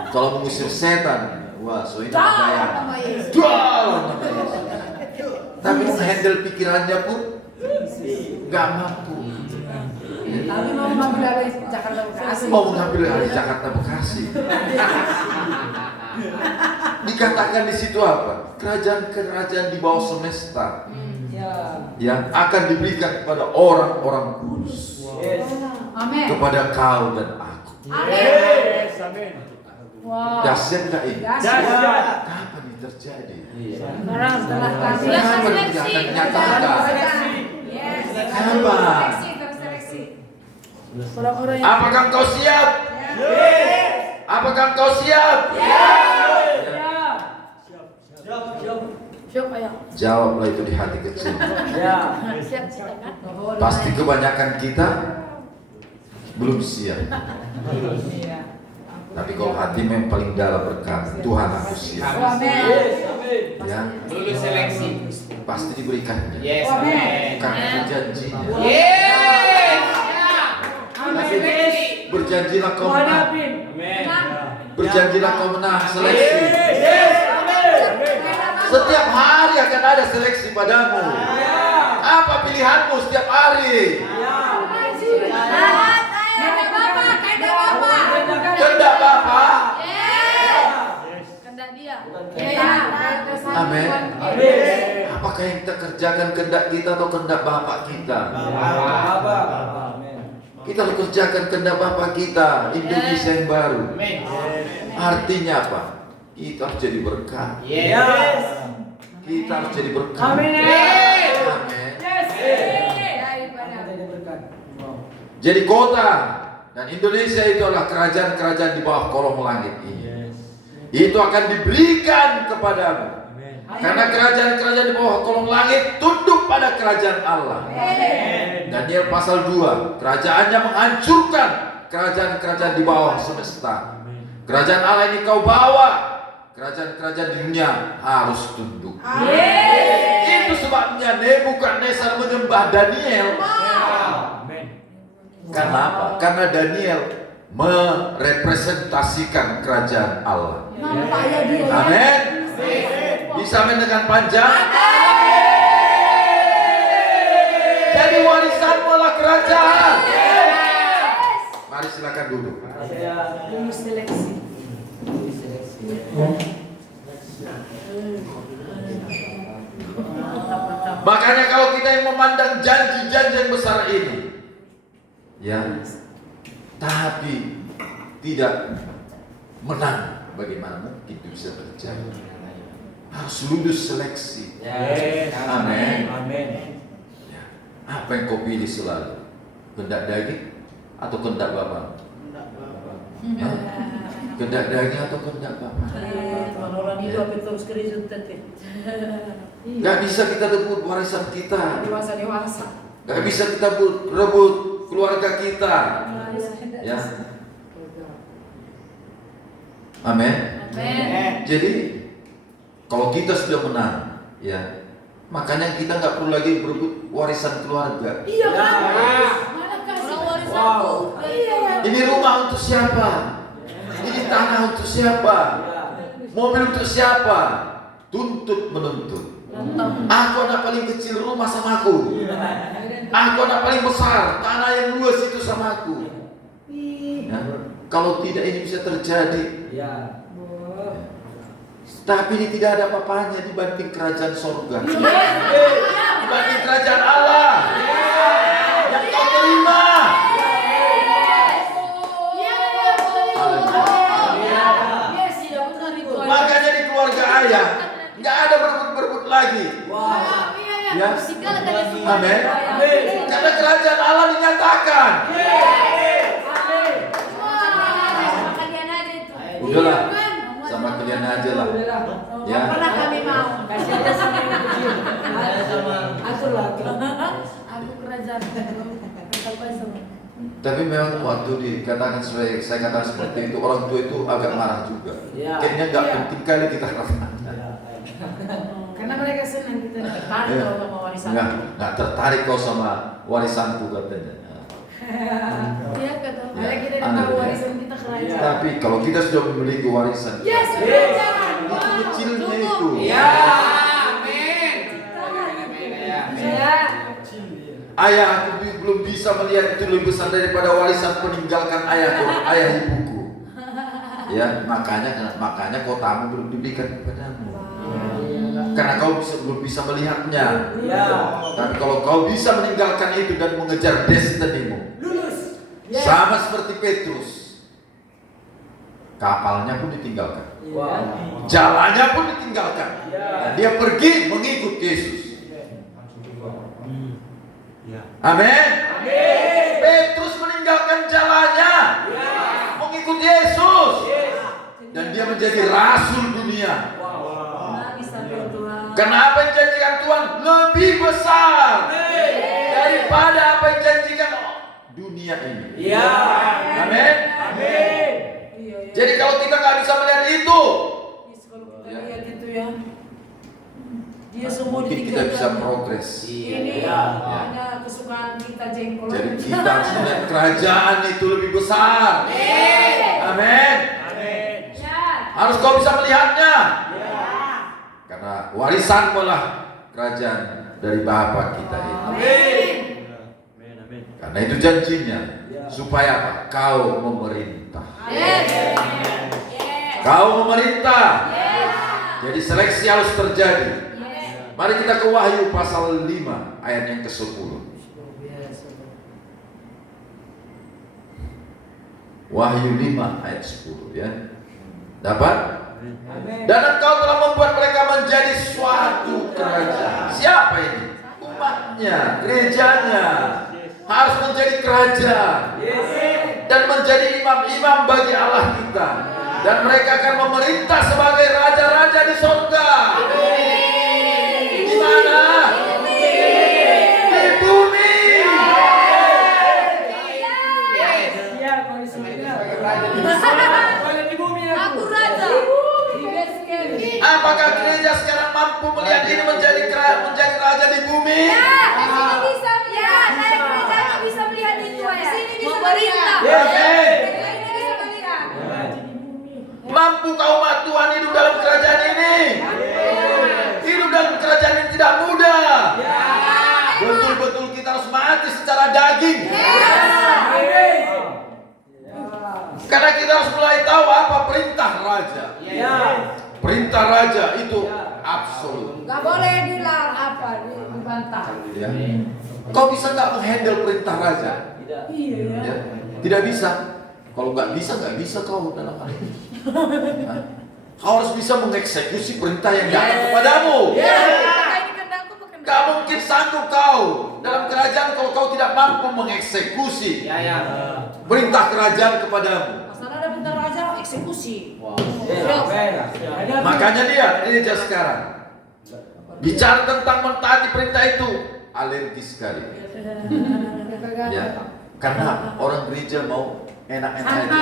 Kalau mengusir setan, wah, so ini Jangan percaya. nama Yesus. Jualan nama Yesus. Tapi menghandle pikirannya pun nggak mampu. Tapi mau ngambil dari Jakarta Bekasi. Mau mengambil dari Jakarta Bekasi. Dikatakan di situ apa? Kerajaan-kerajaan di bawah semesta yang akan diberikan kepada orang-orang kudus, Amin. kepada kau dan aku. Amin. Amin. Wow. Dahsyat nggak ini? Dahsyat. Kapan ini terjadi? Sekarang setelah kasih. Kapan kita akan nyatakan? Yes. Kapan? Terseleksi. Orang-orang yang Apakah engkau siap? Apakah engkau siap? syok ayah. Jawablah itu di hati kecil. Siap kita kan? Pasti kebanyakan kita belum siap. Iya. Tapi kalau hati memang paling dalam berkata, Tuhan aku siap. Amin. Ya, Lulus seleksi. pasti diberikannya. Yes, Amin. amin. Karena itu janjinya. Yes. Berjanjilah kau menang. Amin. Berjanjilah kau menang seleksi. Setiap hari akan ada seleksi padamu. Apa pilihanmu setiap hari? Kehendak Bapa. Kehendak dia. Amin. Apakah yang kita kerjakan kehendak kita atau kehendak Bapa kita? Kita harus kerjakan kehendak Bapa kita, Indonesia yang baru. Amin. Artinya apa? Kita harus jadi berkat. Yes. Kita harus jadi berkat. Amin. Amin. Jadi kota dan Indonesia itu adalah kerajaan-kerajaan di bawah kolong langit ini. Itu akan diberikan kepadamu. Karena kerajaan-kerajaan di bawah kolong langit tunduk pada kerajaan Allah. Daniel pasal 2, kerajaannya menghancurkan kerajaan-kerajaan di bawah semesta. Kerajaan Allah ini kau bawa. Kerajaan-kerajaan di dunia harus tunduk. Itu sebabnya Nebukadnezar menyembah Daniel. Karena apa? Karena Daniel merepresentasikan kerajaan Allah. Nampaknya dia. Amin. Bisa amin dengan panjang. Jadi warisanmu adalah kerajaan. Mari silakan duduk. Lulus seleksi. Makanya kalau kita yang memandang janji-janji yang besar ini, ya, tapi tidak menang, bagaimana mungkin itu bisa terjadi? Harus lulus seleksi. Amin. Ya. Apa yang kau pilih selalu? Kehendak daging atau kehendak Bapa? Ya? Kehendak daging atau kehendak Bapa? Orang itu apa terus kerja tadi. Gak bisa kita rebut warisan kita. Dewasa. Gak bisa kita rebut keluarga kita. Ya. Amin. Jadi kalau kita sudah menang, ya, makanya kita nggak perlu lagi berebut warisan keluarga. Iya kan? Mana kasih warisanku? Iya. Ini rumah untuk siapa? Ini tanah untuk siapa? Mobil untuk siapa? Tuntut menuntut. Aku anak paling kecil, rumah sama aku. Aku anak paling besar, tanah yang luas itu sama aku. Ya. Kalau tidak ini bisa terjadi. Tapi ini tidak ada apa-apanya dibanding kerajaan sorga, dibanding kerajaan Allah yang kau terima. Yes, tidak benar itu. Makanya di keluarga ayah nggak ada berebut-berebut lagi. Ya. Amin. Karena kerajaan Allah dinyatakan. Sama kalian aja itu. Udahlah, sama kalian aja lah. Ya. Pernah kami mau. Kasih aja sama yang kecil. Aku lah. Aku kerajaan. Tapi memang waktu dikatakan saya katakan seperti itu, orang tua itu agak marah juga. Ya. Kayaknya nggak penting kali kita rapat. Karena mereka senang kita tertarik kalau sama warisan. Nggak tertarik kau sama warisanku katanya. Iya kata. Karena kita tidak tahu warisan kita kerajaan. Tapi kalau kita sudah memiliki warisan, Yes, kerajaan. itu kecilnya itu. Ya, amin. Ya. Ayah, aku belum bisa melihat itu lebih besar daripada warisan peninggalkan ayah ibuku. Ya, makanya kotamu belum diberikan kepadamu. Karena kau belum bisa melihatnya. Ya. Tapi kalau kau bisa meninggalkan itu dan mengejar destinimu, Lulus. sama seperti Petrus, kapalnya pun ditinggalkan, jalannya pun ditinggalkan, dan dia pergi mengikut Yesus. Amin. Petrus meninggalkan jalannya, mengikut Yesus, dan dia menjadi rasul dunia. Karena apa yang dijanjikan Tuhan lebih besar daripada apa yang dijanjikan dunia ini. Ya. Amin. Amin. Jadi kalau kita nggak bisa melihat itu, Kalau kita lihat itu ya, dia semua mungkin kita ditinggalkan. bisa progres. Ini Iya. hanya kesukaan kita jengkol. Jadi kita harus melihat kerajaan itu lebih besar. Amin. Amin. Harus kau bisa melihatnya. Ya. Karena warisan malah kerajaan dari Bapa kita ini. Amin. Amin. Amin. Karena itu janjinya supaya apa? Kau memerintah. Kau memerintah. Jadi seleksi harus terjadi. Mari kita ke Wahyu pasal 5 ayat yang ke-10. Wahyu 5 ayat 10 ya. Dapat? Dan engkau telah membuat mereka menjadi suatu kerajaan. Siapa ini? Umatnya, gerejanya. Harus menjadi kerajaan dan menjadi imam-imam bagi Allah kita. Dan mereka akan memerintah sebagai raja-raja di surga. Di mana? Di bumi. Iya, kalau di surga. Kalau di bumi Aku raja. Apakah gereja sekarang mampu melihat ini menjadi raja di bumi? Saya bisa melihat itu ya. Sini bisa melihat. Ini bisa melihat. Mampu kau umat Tuhan hidup dalam kerajaan ini? Hidup dalam kerajaan ini tidak mudah. Betul-betul kita harus mati secara daging. Karena kita harus mulai tahu apa perintah raja. Perintah raja itu absolut. Gak boleh dibantah. Ya. Kau bisa nggak menghandle perintah raja? Iya. Ya. Tidak bisa. Kalau nggak bisa kau dalam hal ini. Hah? Kau harus bisa mengeksekusi perintah yang datang kepadamu. Gak mungkin sanggup kau dalam kerajaan kalau kau tidak mampu mengeksekusi perintah kerajaan kepadamu. Masalah ada bentar raja eksekusi. Makanya dia gereja sekarang bicara tentang mentaati perintah itu alergi sekali. Ya, karena orang gereja mau enak-enak aja.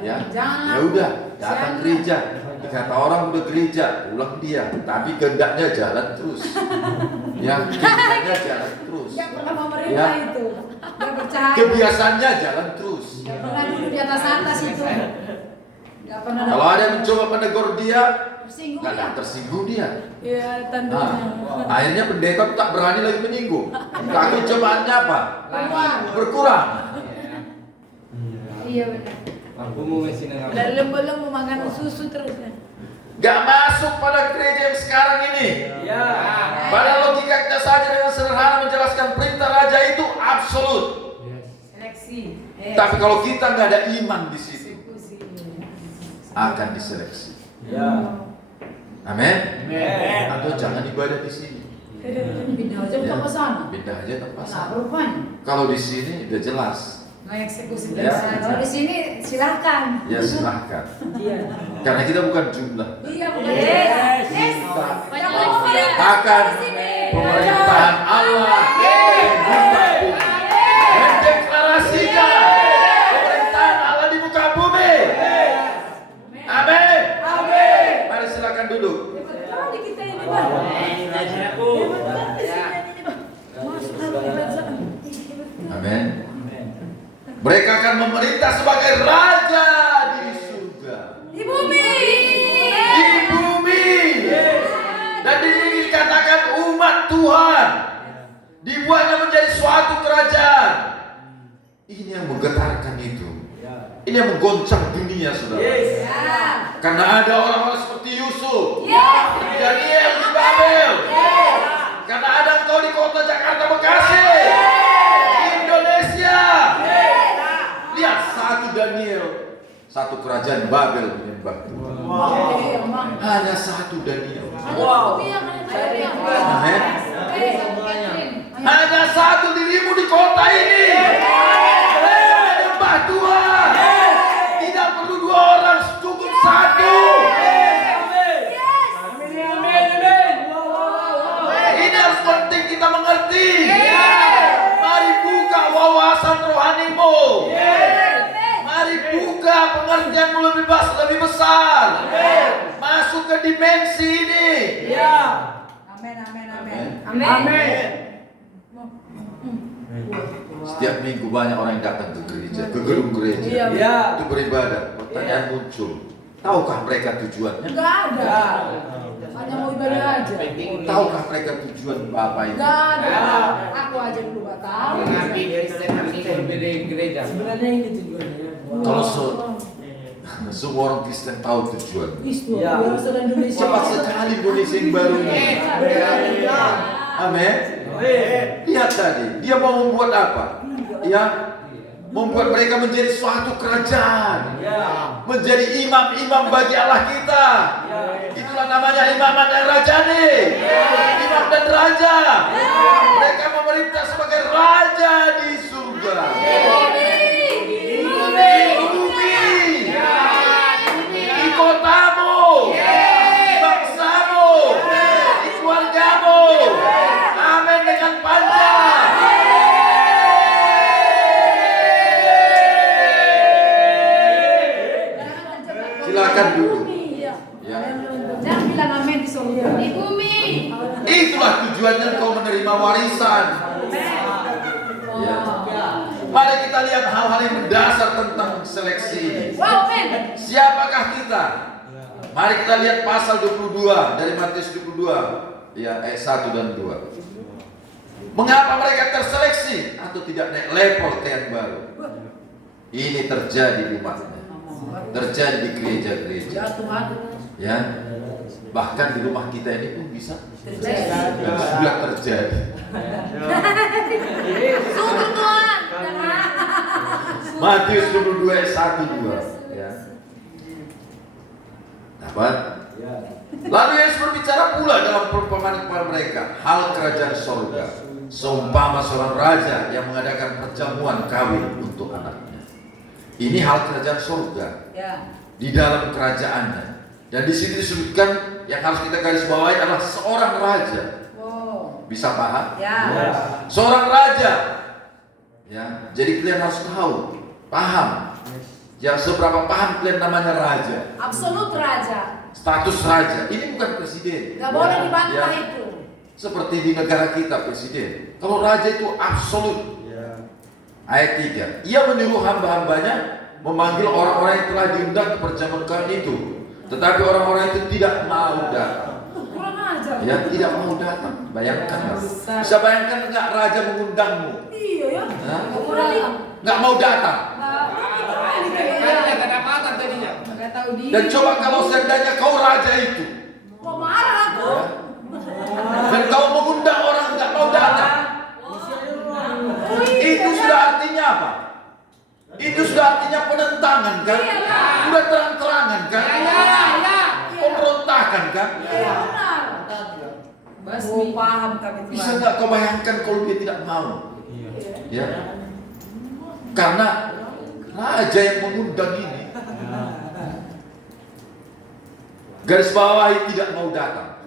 Ya, ya udah datang gereja. Dikata orang udah gereja, pulang dia, tapi kehendaknya jalan terus. Ya, kehendaknya jalan terus. Gak pernah memerintah Ya. itu. Gak percaya. Kebiasaannya jalan terus. Gak pernah duduk di atas itu. Gak pernah. Kalau ada yang mencoba menegur dia, tersinggung nggak ya. tersinggung dia. Iya, tandanya. Akhirnya pendeta tak berani lagi menyinggung. Takut cobaannya apa? Berkurang. Iya benar. Aku mau mesin Dan lembu-lembu makan susu terus ya. Gak masuk pada gereja yang sekarang ini. Ya. Pada logika kita saja dengan sederhana menjelaskan perintah raja itu absolut. Seleksi. Tapi kalau kita nggak ada iman di situ, akan diseleksi. Ya. Amin. Amin. Atau jangan ibadah di sini. Pindah aja ke sana. Pindah aja tempat Nah, sana. rupanya. Kalau di sini udah jelas. Nah, eksekusi Ya. Kalau di sini silahkan. Ya silahkan. Iya. Karena kita bukan jumlah. Iya, bukan. Yes. Yes. Akan pemerintahan Allah mendeklarasikan pemerintahan Allah di muka bumi. Amin. Amin. Mari silakan duduk. Kali kita ini, Bang. Masuk dalam kerajaan. Amin. Mereka akan memerintah sebagai raja di surga, Di bumi. di bumi. Dan di sini dikatakan umat Tuhan dibuatnya menjadi suatu kerajaan. Ini yang menggetarkan itu. Ini yang menggoncang dunia, saudara. Yes. Karena ada orang-orang seperti Yusuf, Yes. Daniel di Babel. Karena ada engkau di kota Jakarta, Bekasi, Indonesia. Lihat satu Daniel, satu kerajaan Babel menyembah Tuhan. Hanya satu Daniel. Wow. Amin. Hanya satu dirimu di kota ini. Menyembah Tuhan. Tidak perlu dua orang, cukup satu. Ini harus penting kita mengerti. Mari buka wawasan rohanimu. Mari buka pengertianmu lebih besar. Masuk ke dimensi ini. Amin, amin, amin. Amin. Setiap minggu banyak orang yang datang ke gereja, ke gedung gereja. Iya. Ya. Itu beribadah. Pertanyaan muncul. Tahukah mereka tujuannya? Enggak ada. Hanya mau ibadah aja. Tahukah mereka tujuan apa ini? Enggak ada. Aku aja dulu gak tahu. Mengambil Kristen dari gereja. Sebenarnya ini tujuannya. Kalau semua orang Kristen tahu tujuan. Istu, Ya. bahasa Indonesia. Cepat sekali Indonesia yang baru ini. Amin. Lihat tadi, dia mau membuat apa? Ya, membuat mereka menjadi suatu kerajaan, menjadi imam-imam bagi Allah kita. Itulah namanya imaman dan rajani, imam dan raja. Mereka memerintah sebagai raja di surga, di bumi, di kotamu, di bangsamu, di keluargamu. Amin dengan panjang. Silakan duduk. Iya. Ya. Jangan bilang amin di surga. Di bumi. Itulah tujuannya kau menerima warisan. Ya. Mari kita lihat hal-hal yang mendasar tentang seleksi ini. Wow, men. Siapakah kita? Mari kita lihat pasal 22 dari Matius 22, ya, ayat 1 dan 2. Mengapa mereka terseleksi atau tidak naik level ke yang baru? Ini terjadi di umatnya, terjadi di gereja-gereja, Ya Tuhan. ya. Bahkan di rumah kita ini pun bisa Terjadi. dan sudah terjadi. Sungguh Tuhan. Matius 22 ayat 1 2, ya. Dapat? Lalu Yesus berbicara pula dalam perumpamaan kepada mereka hal kerajaan sorga, seumpama seorang raja yang mengadakan perjamuan kawin untuk anaknya. Ini hal kerajaan sorga Ya. di dalam kerajaannya. Dan di sini disebutkan yang harus kita garis bawahi adalah seorang raja. Wow. Bisa paham? Ya. Seorang raja. Ya, jadi kalian harus tahu, paham. Ya, seberapa paham kalian namanya raja? Absolut raja. Status raja. Ini bukan presiden. Gak boleh Ya, dibantah ya. itu. Seperti di negara kita presiden. Kalau raja itu absolut. Ayat 3. Ia menyuruh hamba-hambanya memanggil orang-orang yang telah diundang ke perjamuan kawin itu. Tetapi orang-orang itu tidak mau datang. Kurang ajar. Ya, tidak mau datang. Bayangkan. Bisa bayangkan enggak raja mengundangmu? Iya ya. Hah? Kurang. Enggak mau datang. Kan ada kedapatan tadinya. Gak tahu Dan coba kalau seandainya kau raja itu, Kok marah aku? dan kau mengundang orang nggak mau datang, itu sudah artinya apa? Itu sudah artinya penentangan kan? Sudah terang-terangan kan? Pemberontakan kan? Iya benar. Oh, paham kami Tuhan. Bisa nggak kau bayangkan kalau dia tidak mau? Ya, karena raja yang mengundang ini, garis bawahi tidak mau datang.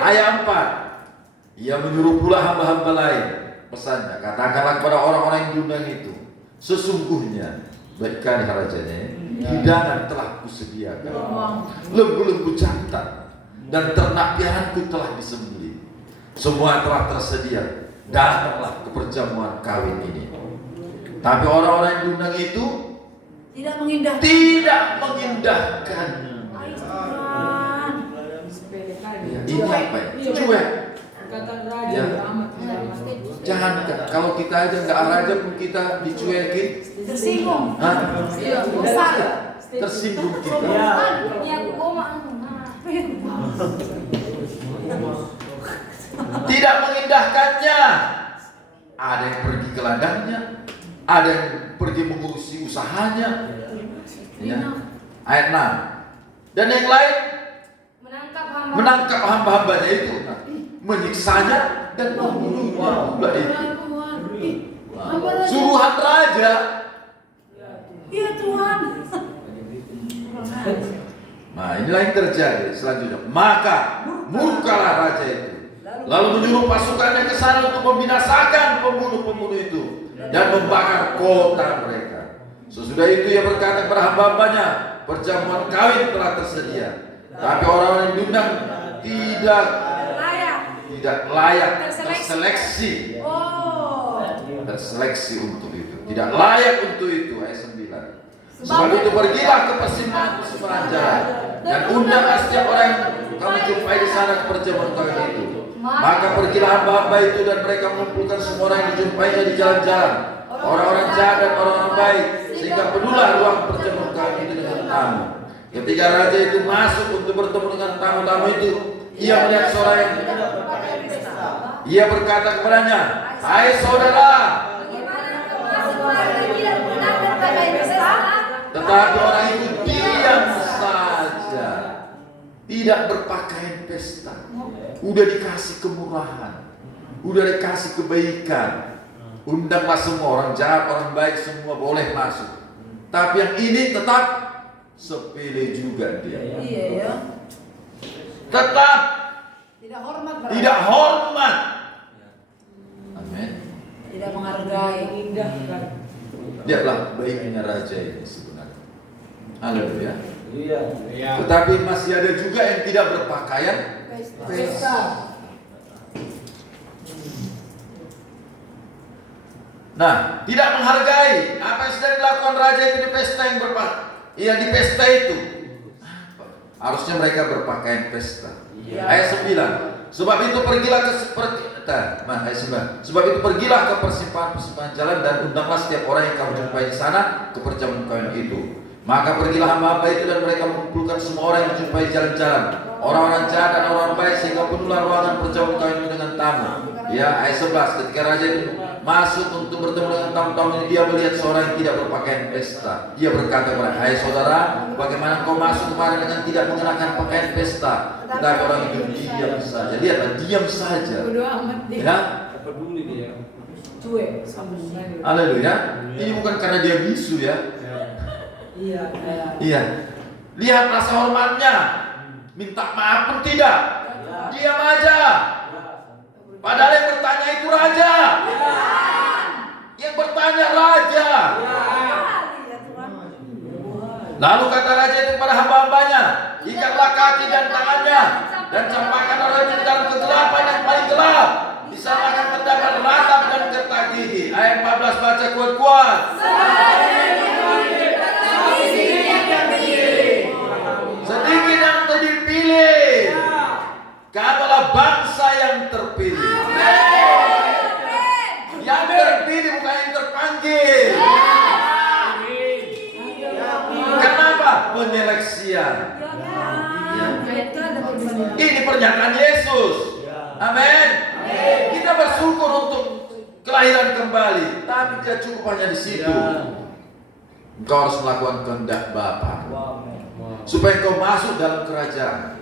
Ayat 4, ia menyuruh pula hamba-hamba lain. Pesannya, katakanlah kepada orang-orang yang diundang itu, sesungguhnya baik kali rajanya, hidangan telah kusediakan, lembu-lembu jantan dan ternak piaranku telah disembelih, semua telah tersedia, datanglah ke perjamuan kawin ini. Tapi orang-orang yang diundang itu Tidak mengindahkan. tidak mengindahkan. Ini apa ya? Cuek. Ya. Jangan kalau kita aja nggak raja pun kita dicuekin. Tersinggung. Hah? Besar. Tersinggung kita. Tidak mengindahkannya. Ada yang pergi ke ladangnya, ada yang pergi mengurusi usahanya. Ya. Ayat 6. Dan yang lain menangkap hamba-hambanya itu, menyiksanya dan membunuhnya pula itu. Suruhan raja. Iya Tuhan. Nah, inilah yang terjadi selanjutnya. Maka murkalah raja itu, lalu menyuruh pasukannya ke sana untuk membinasakan pembunuh-pembunuh itu dan membakar kota mereka. Sesudah itu ia berkata kepada hamba-hambanya, perjamuan kawin telah tersedia, tapi orang-orang yang diundang tidak layak terseleksi. Terseleksi untuk itu, tidak layak untuk itu. Ayat 9. Sebab itu pergilah ke persimpangan jalan dan undanglah setiap orang yang kamu jumpai di sana ke perjamuan kawin itu. Maka pergilah hamba-hamba itu dan mereka mengumpulkan semua orang yang dijumpainya di jalan-jalan, orang-orang jahat dan orang-orang baik, sehingga penuhlah ruang perjamuan kawin itu dengan tamu. Ketika raja itu masuk untuk bertemu dengan tamu-tamu itu, ia melihat seorang yang ia berkata kepadanya, hai saudara. Tetapi orang itu diam saja, tidak berpakaian pesta. Udah dikasih kemurahan, udah dikasih kebaikan. Undanglah semua, orang jahat, orang baik, semua boleh masuk. Tapi yang ini tetap sepele juga dia. Iya ya. Tetap Tidak hormat. tidak hormat. Amin. Tidak menghargai. Lihatlah baiknya raja ini sebenarnya. Haleluya. Iya. Tetapi masih ada juga yang tidak berpakaian pesta. Nah, tidak menghargai apa yang sedang dilakukan raja itu di pesta yang di pesta itu. Harusnya mereka berpakaian pesta. Ayat 9. Sebab itu pergilah ke Sebab itu pergilah ke persimpangan jalan dan undanglah setiap orang yang kamu jumpai di sana ke perjamuan kawin itu. Maka pergilah hamba-hamba itu dan mereka mengumpulkan semua orang yang dijumpai di jalan-jalan, orang-orang jahat dan orang baik, sehingga penuhlah ruangan perjamuan kawin itu dengan tamu. Ya, ayat 11. Ketika raja itu masuk untuk bertemu dengan tamu-tamu ini, dia melihat seorang yang tidak berpakaian pesta. Dia berkata kepada, hai saudara, bagaimana kau masuk kemarin dengan tidak mengenakan pakaian pesta? Tetapi orang itu diam saja. Lihatlah, diam saja. Ya, Peduli dia. Cuek sambung. haleluya. Ini bukan karena dia bisu ya. Iya. Iya. Lihat rasa hormatnya. Minta maaf pun tidak. Diam aja. Padahal yang bertanya itu raja. Yang bertanya raja. Lalu kata raja itu kepada hamba-hambanya, ikatlah kaki dan tangannya dan campakkan orang itu dalam kegelapan yang paling gelap. Di sana akan terdapat ratap dan getah gigi. Ayat 14 baca kuat-kuat. Sedikit yang terpilih. Kamulah bangsa yang terpilih. Yang terpilih bukan yang terpanggil. penyeleksian. Ya, itu ada perbandingan. Ini pernyataan Yesus. Amin. Kita bersyukur untuk kelahiran kembali, tapi tidak cukup hanya di situ. Engkau harus melakukan kehendak Bapa supaya engkau masuk dalam kerajaan.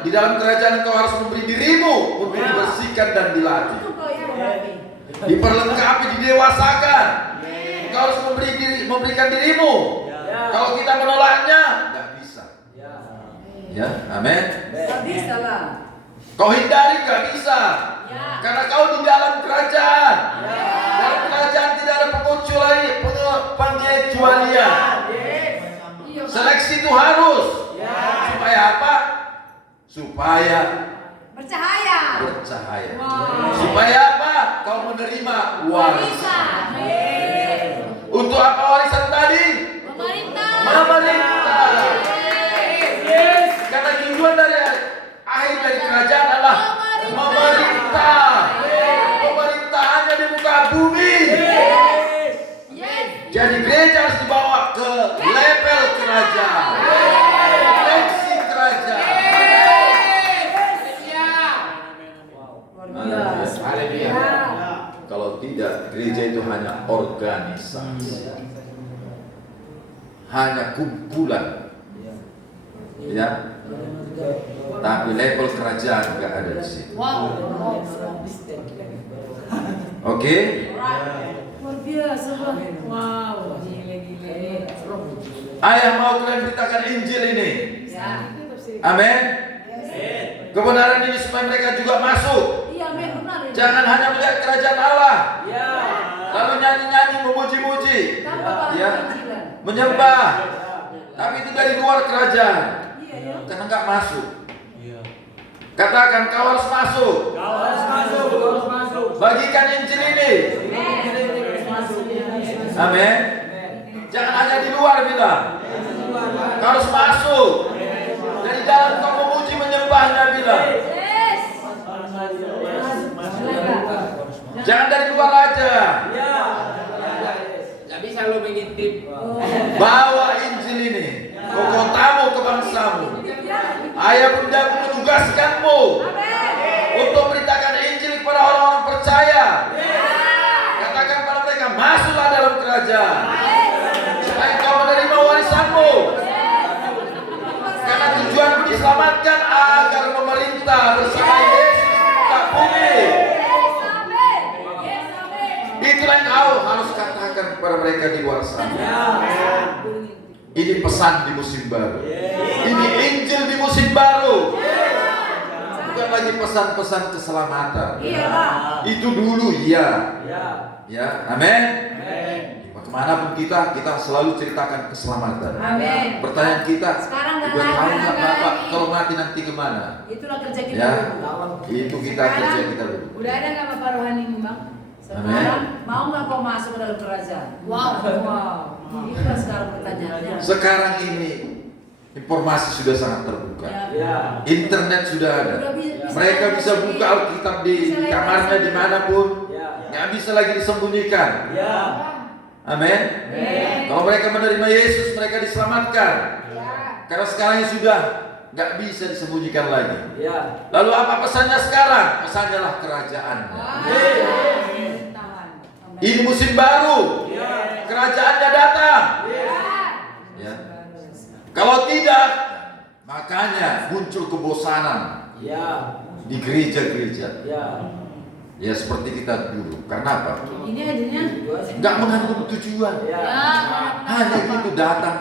Di dalam kerajaan engkau harus memberi dirimu untuk dibersihkan dan dilatih, diperlengkapi, didewasakan. Engkau harus memberikan dirimu. Kalau kita menolaknya, nggak bisa. Ya, amin. Nggak bisa lah. Kau hindari nggak bisa, karena kau di dalam kerajaan. Dalam kerajaan tidak ada pengecualian. Seleksi itu harus. Supaya apa? Supaya Bercahaya. bercahaya. Wow. Supaya apa? Kau menerima warisan. Untuk apa warisan tadi? Memerintah. Karena tujuan dari akhir dari kerajaan adalah memerintah. Pemerintahannya di muka bumi. Jadi gereja harus dibawa ke level kerajaan. Seleksi kerajaan. Luar biasa. Haleluya. Kalau tidak, gereja itu hanya organisasi, hanya kumpulan, ya. Tapi level kerajaan nggak ada di situ. Oke? Luar biasa, Bang. Wow, gile. Ayah mau kalian beritakan Injil ini. Ya. Amin. Kebenaran ini supaya mereka juga masuk. Iya, men, benar. Jangan hanya melihat kerajaan Allah, lalu nyanyi-nyanyi, memuji-muji, ya, menyembah. Tapi itu dari luar kerajaan, Iya, ya. karena nggak masuk. Katakan kau harus masuk. Bagikan Injil ini. Amin. Jangan hanya di luar bilang. Kau harus masuk. Dari dalam kau memuji menyembahnya bilang. Jangan dari luar aja. Gak bisa lo mengintip. Bawa Injil ini ke kotamu, ke bangsamu. Ayah bunda menugaskanmu untuk beritakan Injil kepada orang-orang percaya. Katakan pada mereka, masuklah dalam kerajaan supaya kau menerima warisanmu. Karena tujuanmu diselamatkan agar memerintah bersama Yesus di muka bumi. Itulah yang kau harus katakan kepada mereka di luar sana. Ini pesan di musim baru. Ini Injil di musim baru. Bukan lagi pesan-pesan keselamatan. Itu dulu ya. Ya, amin. Kemanapun kita selalu ceritakan keselamatan. Amin. Pertanyaan kita, Sekarang nggak udah tahu lagi, nggak nggak Bapak lagi. kalau mati nanti kemana? Itulah kerja kita. Ya, dulu. itu kita kerja kita dulu. Udah ada nggak Bapak rohani ini, Bang? Sekarang mau nggak kau masuk ke dalam kerajaan? Wow. Itulah sekarang pertanyaannya. Sekarang ini informasi sudah sangat terbuka. Internet sudah ada. Mereka bisa buka Alkitab di kamarnya dimanapun. Nggak bisa lagi disembunyikan. Amin. Kalau mereka menerima Yesus, mereka diselamatkan. Karena sekarang ini sudah nggak bisa disembunyikan lagi. Lalu apa pesannya sekarang? Pesannya lah kerajaan. Ini musim baru. Kerajaannya datang. Ya. Kalau tidak, makanya muncul kebosanan di gereja-gereja. Ya seperti kita dulu. Karena apa? Ini adanya. Nggak mengandung tujuan. Hanya gitu datang,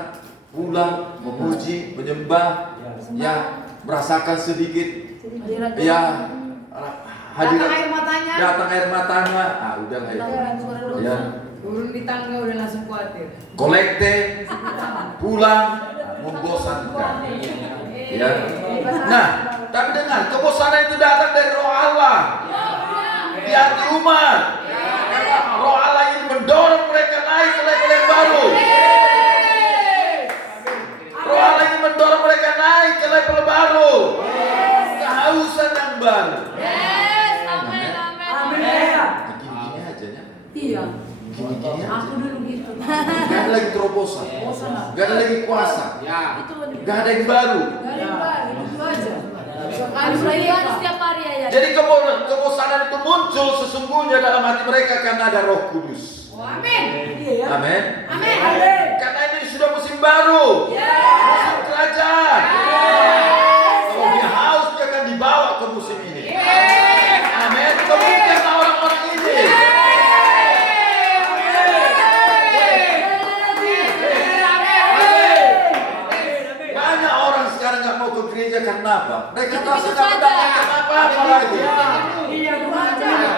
pulang, memuji, menyembah, ya merasakan sedikit, ya hadirat, Datang air matanya. datang air matanya, udah ya Turun di tangga udah langsung khawatir. kolekte, pulang, membosankan. Ya. Nah, tapi dengar, kebosanan itu datang dari Roh Allah di hati umat. Karena Roh Allah ini mendorong mereka naik ke level yang baru. Roh Allah ini mendorong mereka naik ke level baru. Kehausan yang baru. Gini-gini aja ya. Iya. Gini-gini aja. Aku dulu gitu. Kan lagi terobosan. Bosan lah. Gak ada lagi kuasa. Ya. Gak ada yang baru. Itu aja. Harus latihan setiap hari ya. Jadi kebosanan itu muncul sesungguhnya dalam hati mereka karena ada Roh Kudus. Amin. Iya ya. Amin. Amin. Karena ini sudah musim baru. Musim kerajaan. Kalau dia haus, dia akan dibawa ke musim ini. Amin. Kemudianlah orang-orang ini. Banyak orang sekarang nggak mau ke gereja karena apa? Mereka merasa nggak mendapatkan apa-apa lagi. Iya,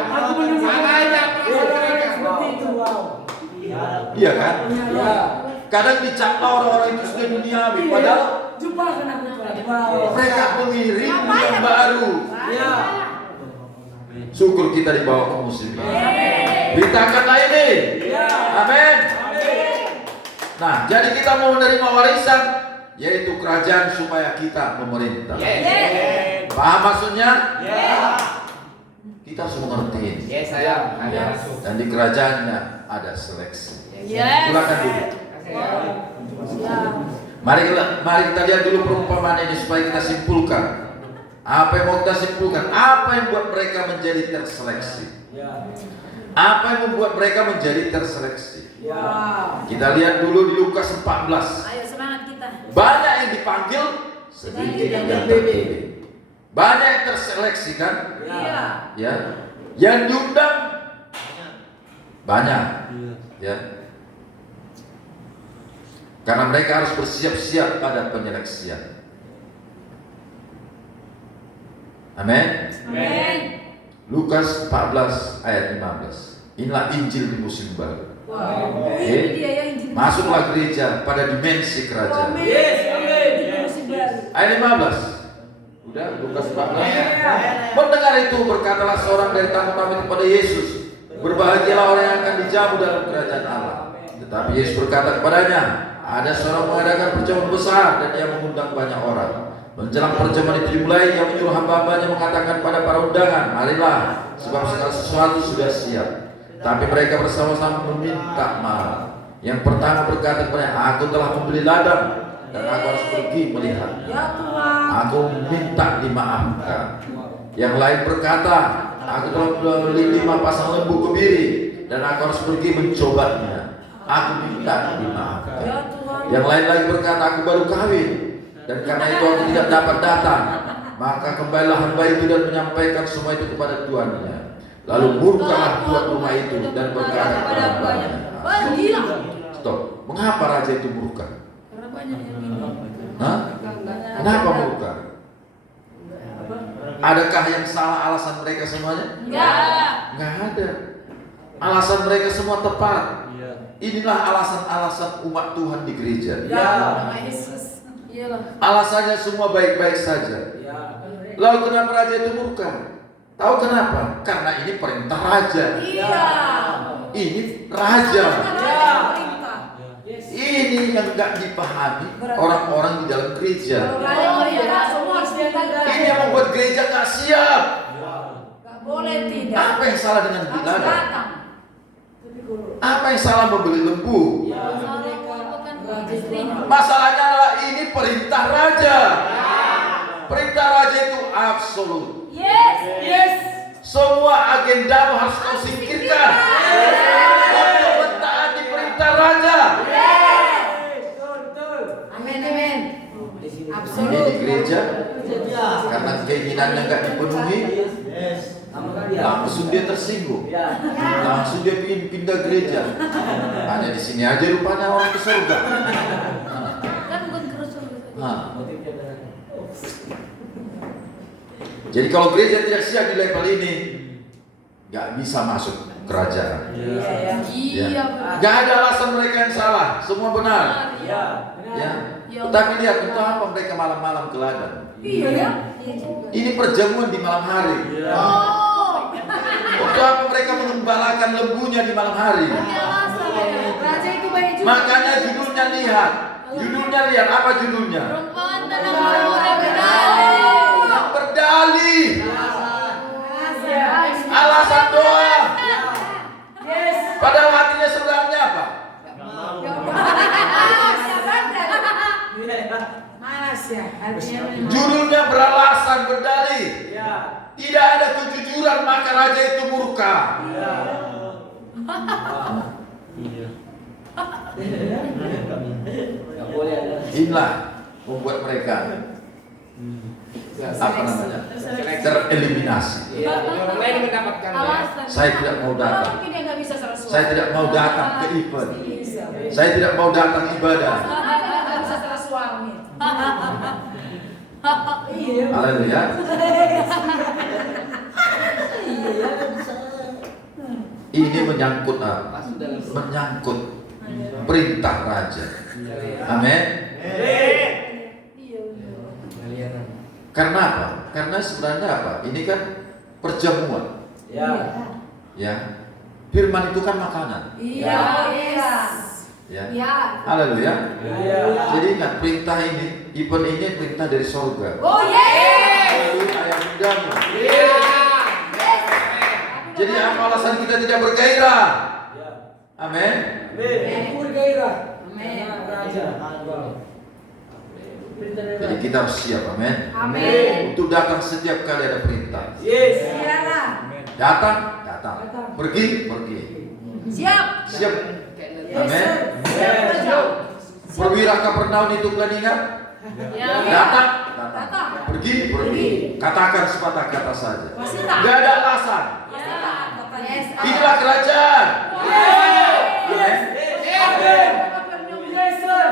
aku menemukan seperti itu. Wow. Iya kan? Kadang dicap orang-orang itu sudah duniawi, padahal Jumpa kan aku tuh. Wow. mereka pengirim yang baru. Iya. Syukur kita dibawa ke musim ini. Beritakanlah ini. Amin. Nah, jadi kita mau menerima warisan, yaitu kerajaan supaya kita memerintah. Paham maksudnya? Kita harus mengerti. Yes, saya ada. Dan di kerajaannya ada seleksi. Yes. Silakan dulu. Mari kita lihat dulu perumpamaan ini supaya kita simpulkan. Apa yang mau kita simpulkan? Apa yang membuat mereka menjadi terseleksi? Apa yang membuat mereka menjadi terseleksi? Kita lihat dulu di Lukas 14. Ayo semangat kita. Banyak yang dipanggil, sedikit yang terpilih. Banyak yang terseleksi kan? Iya. Ya. Yang diundang banyak. Ya. Karena mereka harus bersiap-siap pada penyeleksian. Amin. Amin. Lukas 14 ayat 15. Inilah Injil di musim baru. Wow. Oke. Ini dia ya Injil. Masuklah gereja pada dimensi kerajaan. Yes, amin. Ayat 15. Udah, Lukas 14. Mendengar itu berkatalah seorang dari tamu-tamu itu kepada Yesus, berbahagialah orang yang akan dijamu dalam kerajaan Allah. Tetapi Yesus berkata kepadanya, ada seorang mengadakan perjamuan besar dan dia mengundang banyak orang. Menjelang perjamuan itu dimulai, ia menyuruh hamba-hambanya mengatakan pada para undangan, marilah, sebab segala sesuatu sudah siap. Tapi mereka bersama-sama meminta maaf. Yang pertama berkata kepadanya, aku telah membeli ladang dan aku harus pergi melihat. Ya Tuhan. Aku minta dimaafkan. Yang lain berkata, aku telah membeli 5 pasang lembu kebiri dan aku harus pergi mencobanya. Aku minta dimaafkan. Ya Tuhan. Yang lain lagi berkata, aku baru kawin dan karena itu aku tidak dapat datang. Maka kembalilah hamba itu dan menyampaikan semua itu kepada tuannya. Lalu murkalah tuan rumah itu dan berkata kepada hambanya, Gila. stop. Mengapa raja itu murka? Karena banyak yang ini. Hah? Kenapa murka? Adakah yang salah alasan mereka semuanya? Enggak. Nggak ada. Alasan mereka semua tepat. Inilah alasan-alasan umat Tuhan di gereja. Ya. Nama Yesus. Iyalah. Alasannya semua baik-baik saja. Lalu kenapa raja itu murka? Tahu kenapa? Karena ini perintah raja. Iya. Ini raja. Ya. Ini yang nggak dipahami orang-orang di dalam gereja. Oh iya, semua harus diadakan. Ini yang membuat gereja nggak siap. Enggak boleh tidak. Apa yang salah dengan Harus biladan? datang. Apa yang salah membeli lembu? Salah melakukan istrinya. Masalahnya adalah ini perintah raja. Perintah raja itu absolut. Yes. Semua agenda harus kau singkirkan untuk mentaati perintah raja. Amin, amin. Ini Absolut. di gereja karena keinginannya nggak dipenuhi, langsung dia tersinggung, langsung dia ingin pindah gereja. Hanya di sini aja rupanya orang ke surga. Kan bukan kerusuhan. Nah. Jadi kalau gereja tidak siap di level ini, nggak bisa masuk kerajaan. Iya, Pak. Nggak ada alasan mereka yang salah, semua benar. Iya. Ya. Tetapi lihat untuk apa mereka malam-malam ke ladang. Iya ya. Ini perjamuan di malam hari. Oh. Untuk apa mereka mengembalakan lembunya di malam hari? Raja itu banyak juga. Makanya judulnya lihat. Judulnya lihat apa judulnya? Perempuan dalam orang berdalih. Berdalih. Alasan doa. Padahal hatinya sebenarnya apa? kehancuran, maka raja itu murka. Nggak boleh ada. Inilah membuat mereka apa namanya, tereliminasi. Iya, orang lain mendapatkan. Alasan. Saya tidak mau Kalau datang. mungkin dia nggak bisa secara suara. Saya tidak mau datang ke event. Bisa. Saya tidak mau datang ibadah. Nggak bisa secara suami. Iya. Haleluya. Ini menyangkut apa? Masuk dalam Menyangkut perintah raja. Amin. Aliran. Karena apa? Karena sebenarnya apa? Ini kan perjamuan. Ya. Ya. Firman itu kan makanan. Iya. Yes. Ya. Iya. Haleluya. Iya. Jadi ingat perintah ini, event ini perintah dari sorga. Oh yes. Melalui ayam mudamu. Iya. Jadi apa alasan kita tidak bergairah? Ya. Amin. Amin. Bergairah. Amin. Raja. Jadi kita harus siap, amin. Amin. Untuk datang setiap kali ada perintah. Yes. Iyalah. Datang. Pergi. Siap. Siap. Amin. Siap. Perwira Kapernaum itu kalian ingat? Ya. Datang. Datang. Pergi. Katakan sepatah kata saja. Pasti tak. Gak ada alasan. Yes. Inilah kerajaan. Amin.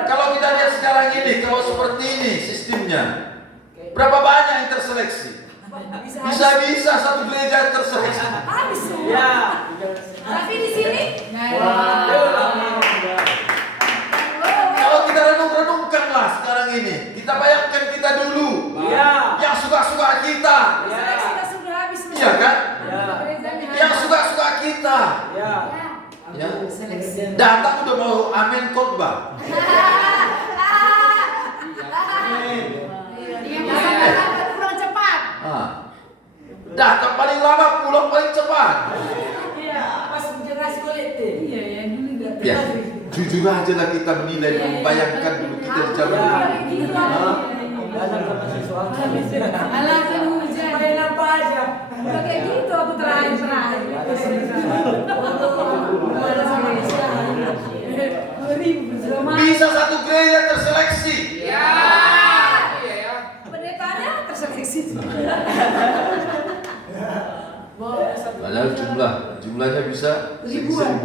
Kalau kita lihat sekarang ini, kalau seperti ini sistemnya, berapa banyak yang terseleksi? Bisa-bisa satu gereja terseleksi. Habis semua. Ya. Tapi di sini. Kalau kita renungkanlah sekarang ini, kita bayangkan kita dulu, Ya. yang suka-suka kita, Seleksi sudah habis. iya kan? Ya. Yang suka-suka kita, Ya. ya. Datang udah mau amin khotbah. Dia bisa pulang cepat. Ah. Datang paling lama, pulang paling cepat. Pas generasi kolektif. Iya ya dulu nggak. Ya, jujur aja lah kita menilai dan membayangkan dulu kita di zaman dulu. Ah. Datang sama sesuatu. Alasan hujan. Main apa aja. Udah kayak gitu aku terakhir. 2000 selama. Bisa satu gereja terseleksi. Ya. Iya ya. Pendetanya terseleksi. Padahal jumlahnya bisa seribu orang.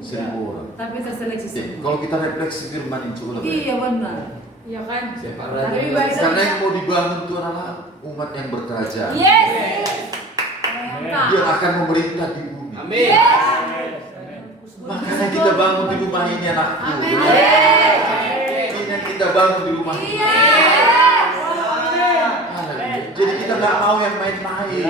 Seribu orang. Tapi terseleksi Ya, semua. kalau kita refleksi firman itu lebih. Iya benar. Iya kan? Tapi baik Karena yang mau dibangun itu adalah umat yang berkerajaan. Yes. Dia akan memerintah di bumi. Amin. Makanya kita bangun di rumah ini anakku. Amin. Ini yang kita bangun di rumah ini. Haleluya. Jadi kita nggak mau yang main-main.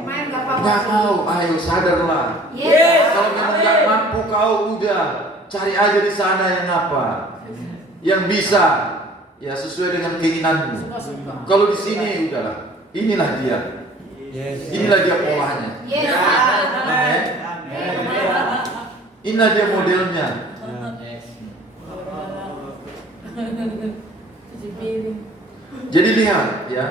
Main nggak apa-apa. Nggak mau, ayo sadarlah. Yes. Kalau memang nggak mampu kau udah cari aja di sana yang apa, yang bisa, ya sesuai dengan keinginanmu. Kalau di sini udahlah, inilah dia, inilah dia polanya. Yes. Amin. Inilah dia modelnya. Jadi lihat ya.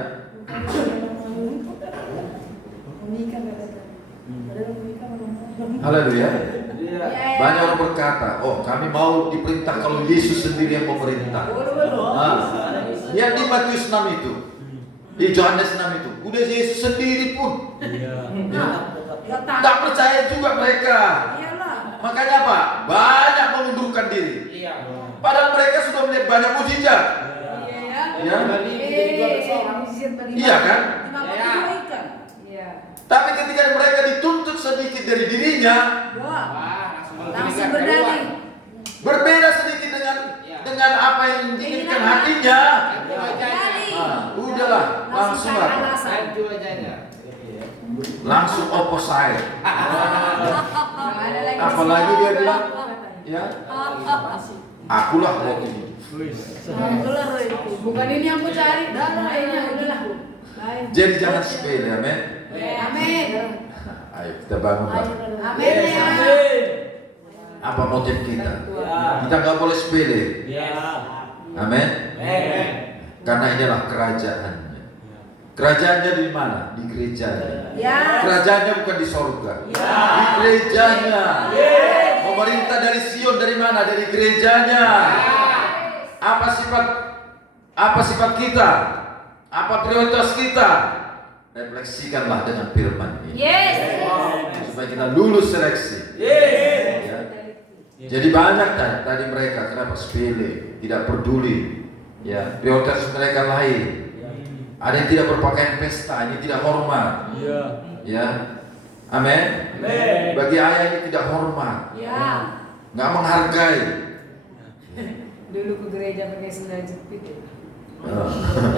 Haleluya. Banyak orang berkata, oh kami mau diperintah kalau Yesus sendiri yang memerintah. Nah, yang di Matius 6 itu, di Yohanes 6 itu, udah Yesus sendiri pun. Ya. Tak percaya juga mereka. Makanya apa? Banyak mengundurkan diri. Iya. Padahal mereka sudah melihat banyak mujizat. Ya. Iya kan? Kenapa Ya. dibaikan? Iya. Tapi ketika mereka dituntut sedikit dari dirinya, Wah. Wah, Langsung meningkat berdali. keluar. berbeda sedikit dengan apa yang diinginkan hatinya. Ganti wajahnya. Ah, udahlah, langsung lah. Ganti wajahnya. Langsung opposite. Apalagi dia bilang, ya, akulah roti. Bukan ini yang aku cari. Dah, ini udahlah. Baik. Jadi jangan sepele, amin. Amin. Ayo kita bangunlah. Amin. Apa motif kita? Kita nggak boleh sepele. Amin. Karena inilah kerajaannya. Kerajaannya di mana? Di gerejanya. Ya. Kerajaannya bukan di sorga. Di gerejanya. Pemerintah dari Sion dari mana? Dari gerejanya. Apa sifat kita? Apa prioritas kita? Refleksikanlah dengan firman ini. Yes. Supaya kita lulus seleksi. Ya. Jadi banyak tadi mereka kenapa sepele, tidak peduli. Ya, prioritas mereka lain. Ada yang tidak berpakaian pesta, ini tidak hormat. Ya, amin. Bagi ayah ini tidak hormat, Ya. nggak menghargai. Dulu ke gereja pakai sendal jepit ya.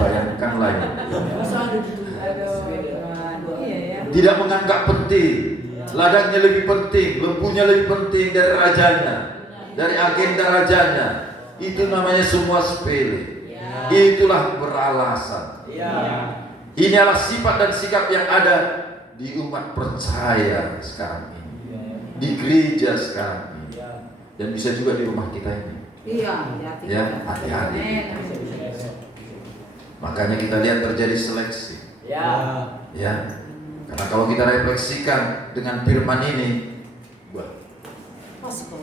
Bayangkan lagi. Masa ada gitu. Aduh. Iya ya. Tidak menganggap penting. Ladangnya lebih penting, lembunya lebih penting dari rajanya, dari agenda rajanya. Itu namanya semua sepele. Itulah beralasan. Ini adalah sifat dan sikap yang ada di umat percaya sekarang ini, di gereja sekarang ini, dan bisa juga di rumah kita ini. Iya, hati-hati. Ya, hati-hati. Makanya kita lihat terjadi seleksi. Ya, karena kalau kita refleksikan dengan firman ini,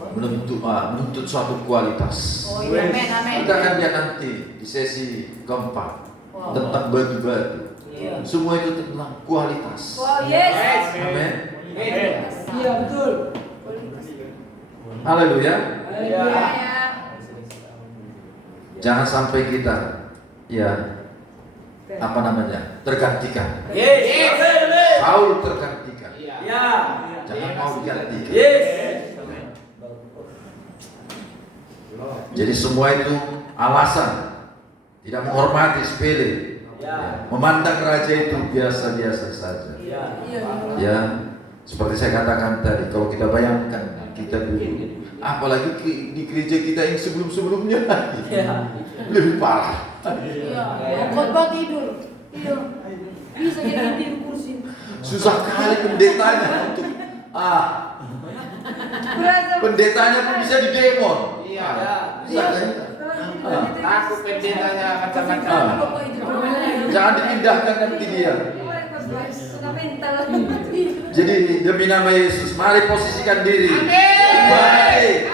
menuntut suatu kualitas. Oh iya, amin. Kita akan lihat nanti di sesi keempat tentang batu-batu. Iya. Semua itu tentang kualitas. Oh yes. Amin. Iya, betul. Haleluya. Iya. Jangan sampai kita tergantikan. Saul tergantikan. Jangan mau digantikan. Jadi semua itu alasan tidak menghormati sepele. Memandang raja itu biasa-biasa saja. Ya, seperti saya katakan tadi, kalau kita bayangkan kita dulu, apalagi di gereja kita yang sebelum-sebelumnya lebih parah. Iya. Khotbah tidur. Iya. Bisa jadi tidur kursi. Susah kali pendetanya untuk pendetanya pun bisa didemon. Bisa kan? Aku pendetanya kata-kata. Jangan dipindahkan nanti dia. Jadi demi nama Yesus, mari posisikan diri. Baik.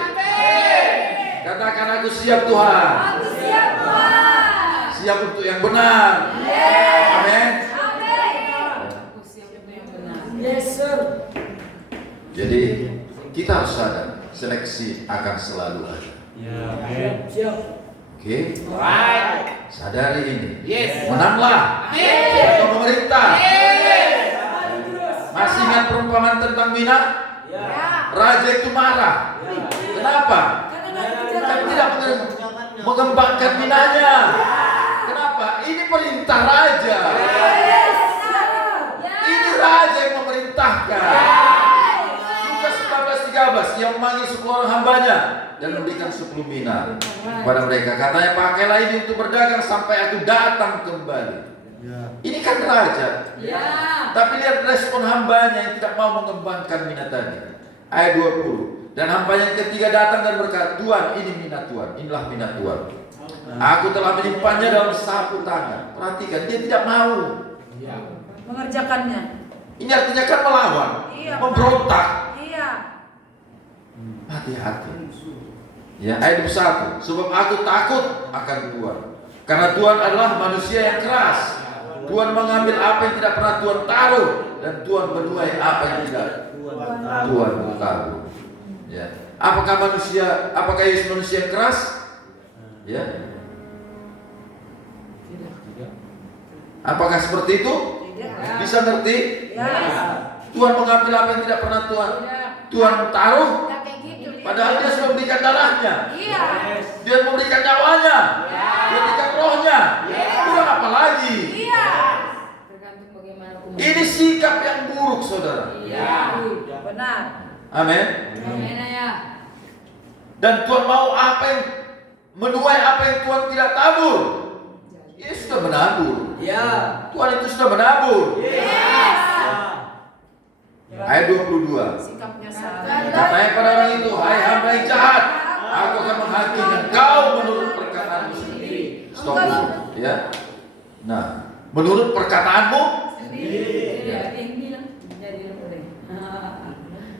Katakan aku siap Tuhan. Aku siap Tuhan. Siap untuk yang benar. Amin. Yes, sir. Jadi kita harus sadar seleksi akan selalu ada. Siap. Oke? Sadari ini. Yes. Menanglah. Untuk pemerintah. Masih ingat perumpamaan tentang Mina? Raja itu marah. Kenapa? Karena tidak mengembangkan Minanya. Kenapa? Ini perintah raja. Ini raja yang memerintahkan. Lukas 14:13, yang memanggil 10 orang hambanya dan memberikan 10 mina kepada mereka. Katanya, pakailah ini untuk berdagang sampai aku datang kembali. Ini kan raja. Tapi lihat respon hambanya yang tidak mau mengembangkan mina tadi. Ayat 20. Dan hambanya yang ketiga datang dan berkata, Tuhan, ini mina Tuhan, inilah mina Tuhan. Aku telah menyimpannya dalam sapu tangan. Perhatikan, dia tidak mau Mengerjakannya. Ini artinya kan melawan, memberontak. Iya. Hati-hati. Ya, ayat 21. Sebab aku takut akan Tuhan. Karena Tuhan adalah manusia yang keras. Tuhan mengambil apa yang tidak pernah Tuhan taruh, dan Tuhan menuai apa yang tidak Tuhan taruh. Ya. Apakah Yesus manusia yang keras? Ya. Apakah seperti itu? Bisa ngerti? Tuhan mengambil apa yang tidak pernah Tuhan taruh. Padahal dia sudah memberikan darahnya. Dia memberikan nyawanya. Dia memberikan rohnya. Tuhan apa lagi? Tergantung bagaimana Ini sikap yang buruk, saudara. Benar. Amin. Amin ya. Dan Tuhan mau apa yang menuai apa yang Tuhan tidak tabur. Dia sudah menabur. Tuhan itu sudah menabur. Ayat 22. Sikapnya salah. Katanya pada orang itu, hai hamba yang jahat, aku akan menghakimi engkau menurut perkataanmu sendiri. Stop dulu, ya. Nah, menurut perkataanmu. Iya, yang bilang jadi boleh.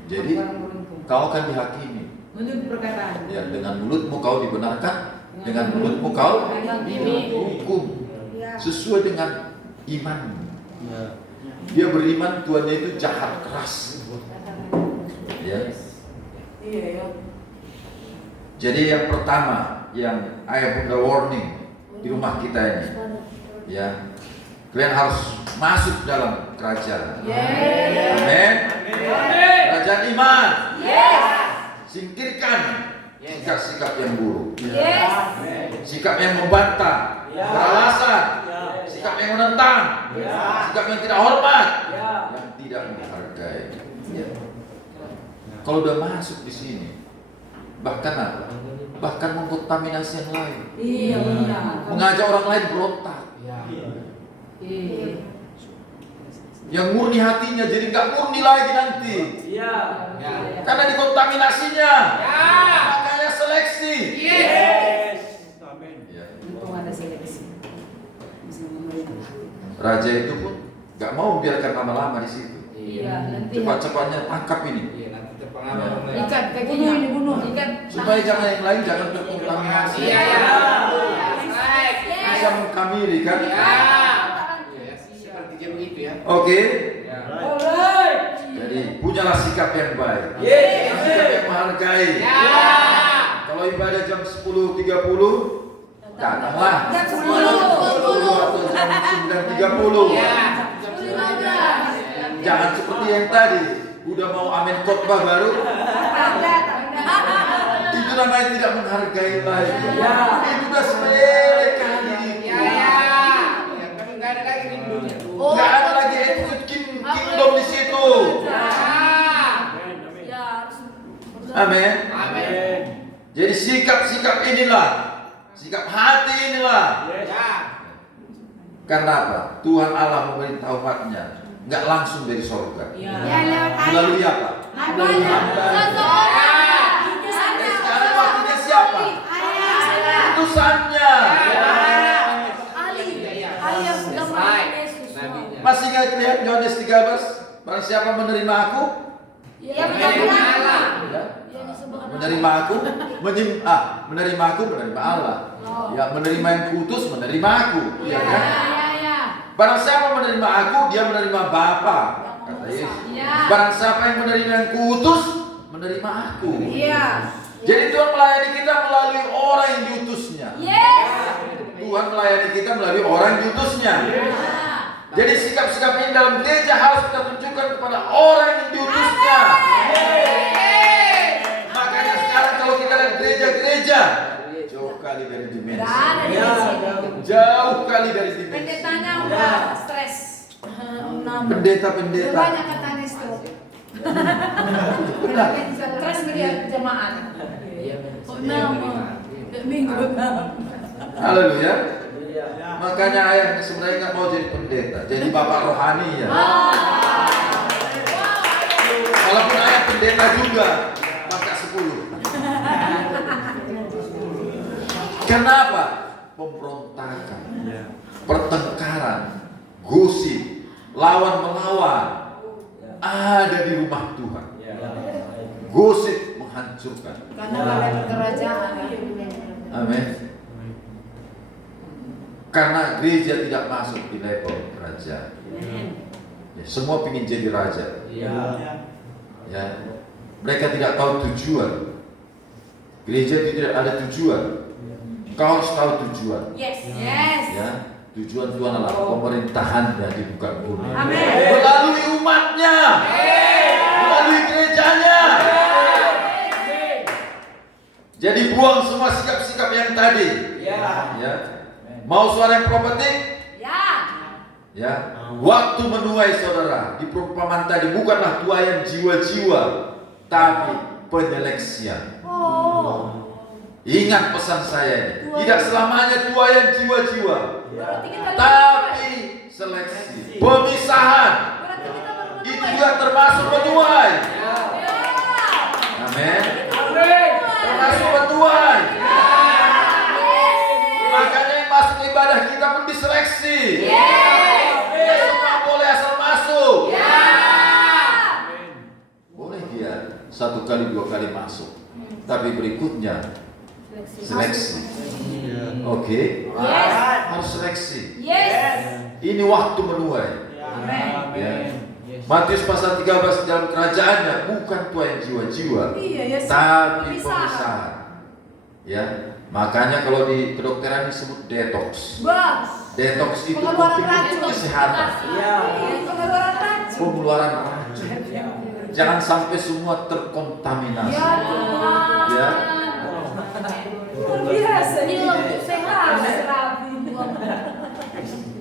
Jadi kau akan dihakimi. Menurut perkataan. Ya, dengan mulutmu kau dibenarkan, dengan mulutmu kau hukum sesuai dengan imanmu. Dia beriman Tuhannya itu jahat keras. Ya. Iya ya. Jadi yang pertama yang I bunda warning di rumah kita ini, ya, kalian harus masuk dalam kerajaan. Amin. Kerajaan iman. Singkirkan sikap-sikap yang buruk, sikap yang membantah, beralasan, sikap yang menentang, sikap yang tidak hormat, yang tidak menghargai. Kalau udah masuk di sini, bahkan apa? Bahkan mengkontaminasi yang lain, Iya benar. mengajak orang lain berontak. Iya. Yang murni hatinya jadi nggak murni lagi nanti, karena dikontaminasinya. Makanya seleksi. Ya. Untung ada seleksi. Bisa memerintah. Raja itu pun nggak mau biarkan lama-lama di situ. Iya, nanti Cepat-cepatnya tangkap ini, Nanti terpengaruh. ikat kakinya, dibunuh, ikat supaya jangan yang lain jangan terkontaminasi. Bisa mengkamili kan? Seperti jeruk itu ya. Oke. Alright. Jadi punyalah sikap yang baik, sikap yang menghargai. Kalau ibadah jam 10.30, datanglah. Jam 10.20 atau jam 9.30. Jangan seperti yang tadi, udah mau amin khotbah baru. Itu namanya tidak menghargai lagi. Itu udah sepele kali. Kan nggak ada lagi di dunia. Nggak ada lagi kingdom di situ. Amin. Jadi sikap-sikap inilah, sikap hati inilah. Karena apa? Tuhan Allah memerintah umatnya nggak langsung dari sorga. Melalui apa? Sekarang waktunya siapa? Utusannya. Masih ingat lihat Yohanes 13? Barang siapa menerima aku, menerima aku, menerima aku, menerima Allah. Ya, menerima yang kutus, menerima aku. Ya kan? Barang siapa menerima aku, dia menerima Bapa, kata Yesus. Barang siapa yang menerima yang kutus, menerima aku. Jadi Tuhan melayani kita melalui orang yang diutusnya. Tuhan melayani kita melalui orang yang diutusnya. Jadi sikap-sikap ini dalam gereja harus kita tunjukkan kepada orang yang diutusnya. Makanya sekarang kalau kita lihat gereja-gereja, jauh kali dari dimensi. Jauh kali dari dimensi. Pendetanya udah stres. Pendeta-pendeta. Banyak katanya stroke. Benar. Stres melihat jemaat. Minggu. Haleluya. Makanya ayah sebenarnya nggak mau jadi pendeta, jadi bapak rohani ya. Walaupun ayah pendeta juga, bapak 10. Kenapa? Pemberontakan, pertengkaran, gosip, lawan melawan ada di rumah Tuhan. Gosip menghancurkan. Karena kalian kerajaan. Amin. Karena gereja tidak masuk di level kerajaan. Ya, semua ingin jadi raja. Ya, mereka tidak tahu tujuan. Gereja tidak ada tujuan. Kau harus tahu tujuan. Yes. Ya, tujuan Tuhan adalah pemerintahannya di muka bumi. Amin. Melalui umatnya, melalui gerejanya. Jadi buang semua sikap-sikap yang tadi. Ya. Mau suara yang profetik? Ya. Waktu menuai saudara di perumpamaan tadi bukanlah tuaian jiwa-jiwa, tapi penyeleksian. Ingat pesan saya ini. Tidak selamanya tuaian jiwa-jiwa, tapi seleksi, pemisahan. Itu juga termasuk menuai. Amin. Termasuk menuai. Makanya yang masuk ibadah kita pun diseleksi. kali, 2 kali masuk. Tapi berikutnya seleksi. Oke. Yes. Harus seleksi. Yes. Ini waktu menuai. Ya. Matius pasal 13, dalam kerajaannya bukan tuai jiwa-jiwa, Iya, ya. tapi pemisahan. Ya, makanya kalau di kedokteran disebut detox. Bang. Detox itu Pengeluaran untuk racun. kesehatan, Iya, pengeluaran racun. pengeluaran racun. Jangan sampai semua terkontaminasi. Ya Tuhan. Ya. Luar biasa. Ini untuk sehat.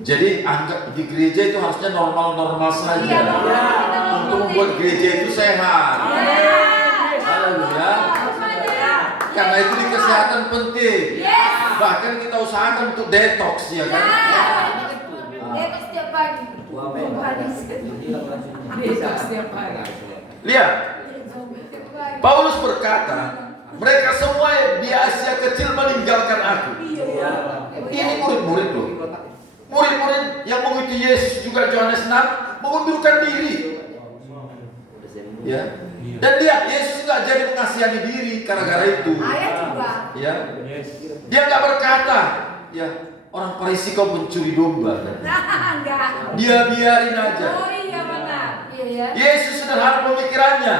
Jadi anggap di gereja itu harusnya normal-normal saja. Iya, Untuk membuat gereja itu sehat. Haleluya. Karena itu di kesehatan penting. Bahkan kita usahakan untuk detox, ya kan? Detox setiap pagi. Besok setiap hari. Lihat, Paulus berkata, mereka semua di Asia kecil meninggalkan aku. Ini murid-murid loh. Murid-murid yang mengikuti Yesus juga Yohanes 6 mengundurkan diri. Ya. Dan lihat, Yesus nggak jadi mengasihani diri gara-gara itu. Ayah juga. Ya. Dia nggak berkata, ya orang Farisi kau mencuri domba. Enggak. Dia biarin aja. Oh iya benar. Iya ya. Yesus sederhana pemikirannya.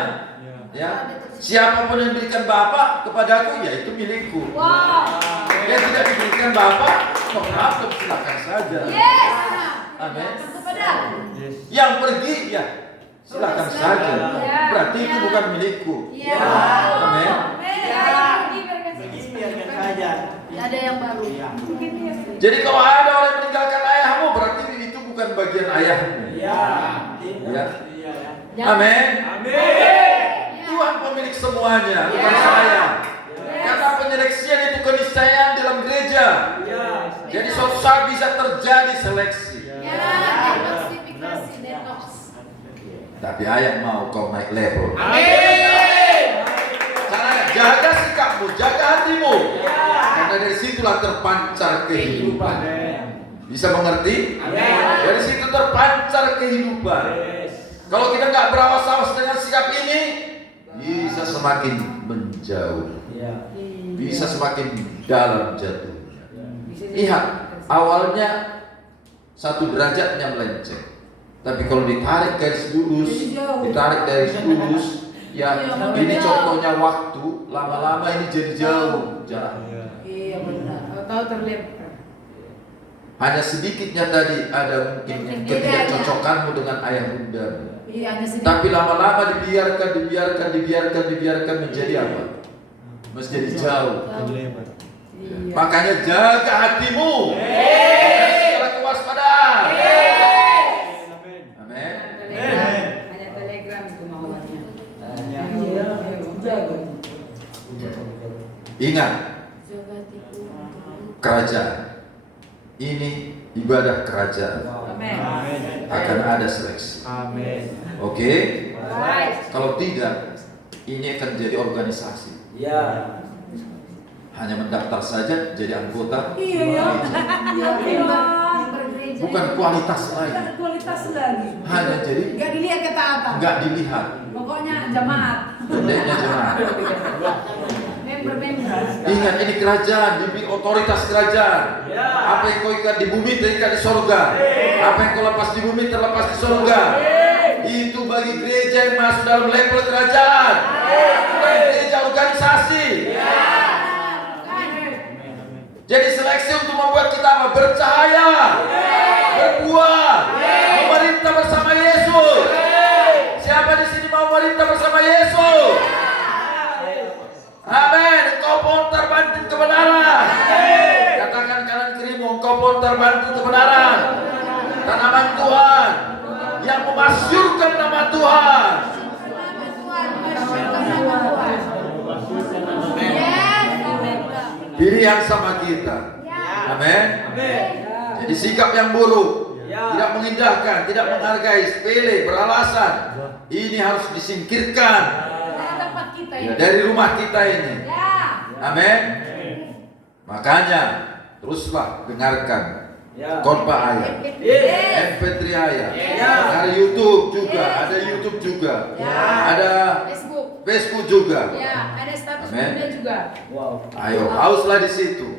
Ya. Siapapun yang diberikan Bapa kepadaku, ya itu milikku. Wow. Yang tidak diberikan Bapa, maaf, silakan saja. Yes. Amin. Kepada. Yang pergi, ya silakan saja. Ya. Berarti itu bukan milikku. Iya. Amin. Tidak ada yang baru. Jadi kalau ada orang yang meninggalkan ayahmu, berarti itu bukan bagian ayahmu. Ya. Amin. Tuhan pemilik semuanya, bukan saya. Karena penyeleksian itu keniscayaan dalam gereja. Jadi suatu saat bisa terjadi seleksi. Ya, detoksifikasi, detox. Tapi ayah mau kau naik level. Amin. Caranya jaga sikapmu, jaga hatimu. Karena dari situlah terpancar kehidupan. Bisa mengerti? Dari situ terpancar kehidupan. Kalau kita nggak berawas-awas dengan sikap ini, bisa semakin menjauh. Bisa semakin dalam jatuhnya. Lihat, awalnya 1 derajatnya melenceng. Tapi kalau ditarik garis lurus, ditarik garis lurus, ya ini contohnya waktu, lama-lama ini jadi jauh jaraknya. Iya benar. Tahu terlihat. Hanya sedikitnya tadi ada mungkin ketidakcocokanmu dengan ayah bundamu. Iya hanya sedikit. Tapi lama-lama dibiarkan menjadi apa? Menjadi jauh. Iya. Makanya jaga hatimu. Segala kewaspadaan. Amin. Hanya telegram itu mauannya. Jaga. Ingat, Jaga tipu. kerajaan ini ibadah kerajaan. Amin. Akan ada seleksi. Oke? Kalau tidak, ini akan jadi organisasi. Hanya mendaftar saja jadi anggota. Iya ya. Iya Tuhan. Bergereja. Bukan kualitas lagi. Bukan kualitas lagi. Hanya jadi Enggak dilihat ketaatan. nggak dilihat. Pokoknya jemaat. Pendeknya jemaat. Member. Ingat, ini kerajaan, diberi otoritas kerajaan. Apa yang kau ikat di bumi terikat di sorga. Apa yang kau lepas di bumi terlepas di sorga. Itu bagi gereja yang masuk dalam level kerajaan. Bukan gereja organisasi. Jadi seleksi untuk membuat kita apa? Bercahaya, berbuah, memerintah bersama Yesus. Siapa di sini mau memerintah bersama Yesus? Amin. Engkau pohon terbanting kebenaran. Katakan kanan kirimu, engkau pohon terbanting kebenaran. Tanaman Tuhan yang memasyurkan nama Tuhan. Pilihan sama kita. Amin. Jadi sikap yang buruk, tidak mengindahkan, tidak menghargai, sepele, beralasan, ini harus disingkirkan Tempat kita ya, ya. dari rumah kita ini. Amin. Makanya teruslah dengarkan khotbah ayah, MP3 ayah, ada YouTube juga, ada Facebook juga. Ya, ada status Amin. bunda juga. Ayo, hauslah di situ.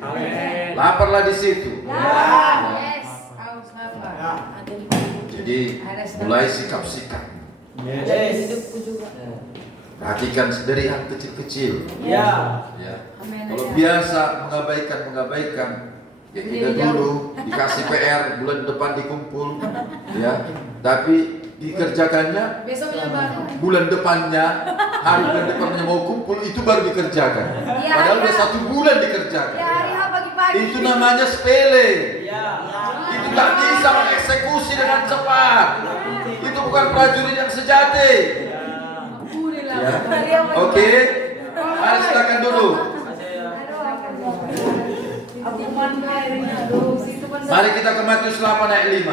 Laparlah di situ. Yes, haus lapar. Ada di Jadi mulai sikap-sikap. hidupku juga. Perhatikan dari hal kecil-kecil. Ya. Ya. Amin. Kalau biasa mengabaikan, ya kita dulu dikasih PR bulan depan dikumpul, ya. Tapi dikerjakannya Besoknya baru. bulan depannya, hari bulan depannya mau kumpul itu baru dikerjakan. Iya, Padahal iya. udah 1 bulan dikerjakan. Ya hari H pagi-pagi. Itu namanya sepele. Ya. Itu nggak bisa mengeksekusi dengan cepat. Itu bukan prajurit yang sejati. Ya. Oke. Mari silakan dulu. Aku pandai, aduh, situ pandai. Mari kita ke Matius 8 ayat 5.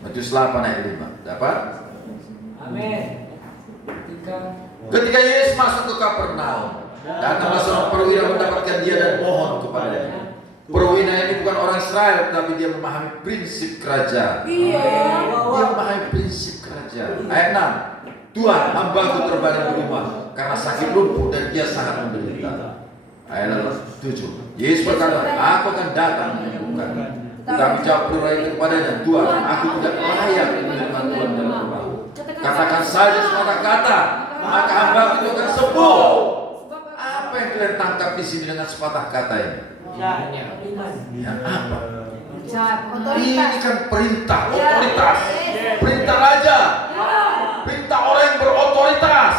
Matius 8 ayat 5. Dapat? Amin. Ketika Yesus masuk ke Kapernaum, datanglah seorang perwira mendapatkan dia dan mohon kepadanya. Perwira ini bukan orang Israel, tapi dia memahami prinsip kerajaan. Iya. Dia memahami prinsip kerajaan. Ayat 6. Tuhan, hambaku terbaring di rumah karena sakit lumpuh dan dia sangat menderita. Ayat 7. Yesus berkata, aku akan datang menyembuhkan. Tapi jawab perwira itu kepadanya, Tuhan, aku tidak layak menerima Tuhan dalam rumahku. Katakan saja sepatah kata, maka hambaku itu akan sembuh. Apa yang kalian tangkap di sini dengan sepatah kata ini? Ya apa? Ini kan perintah, otoritas, perintah raja, perintah orang yang berotoritas.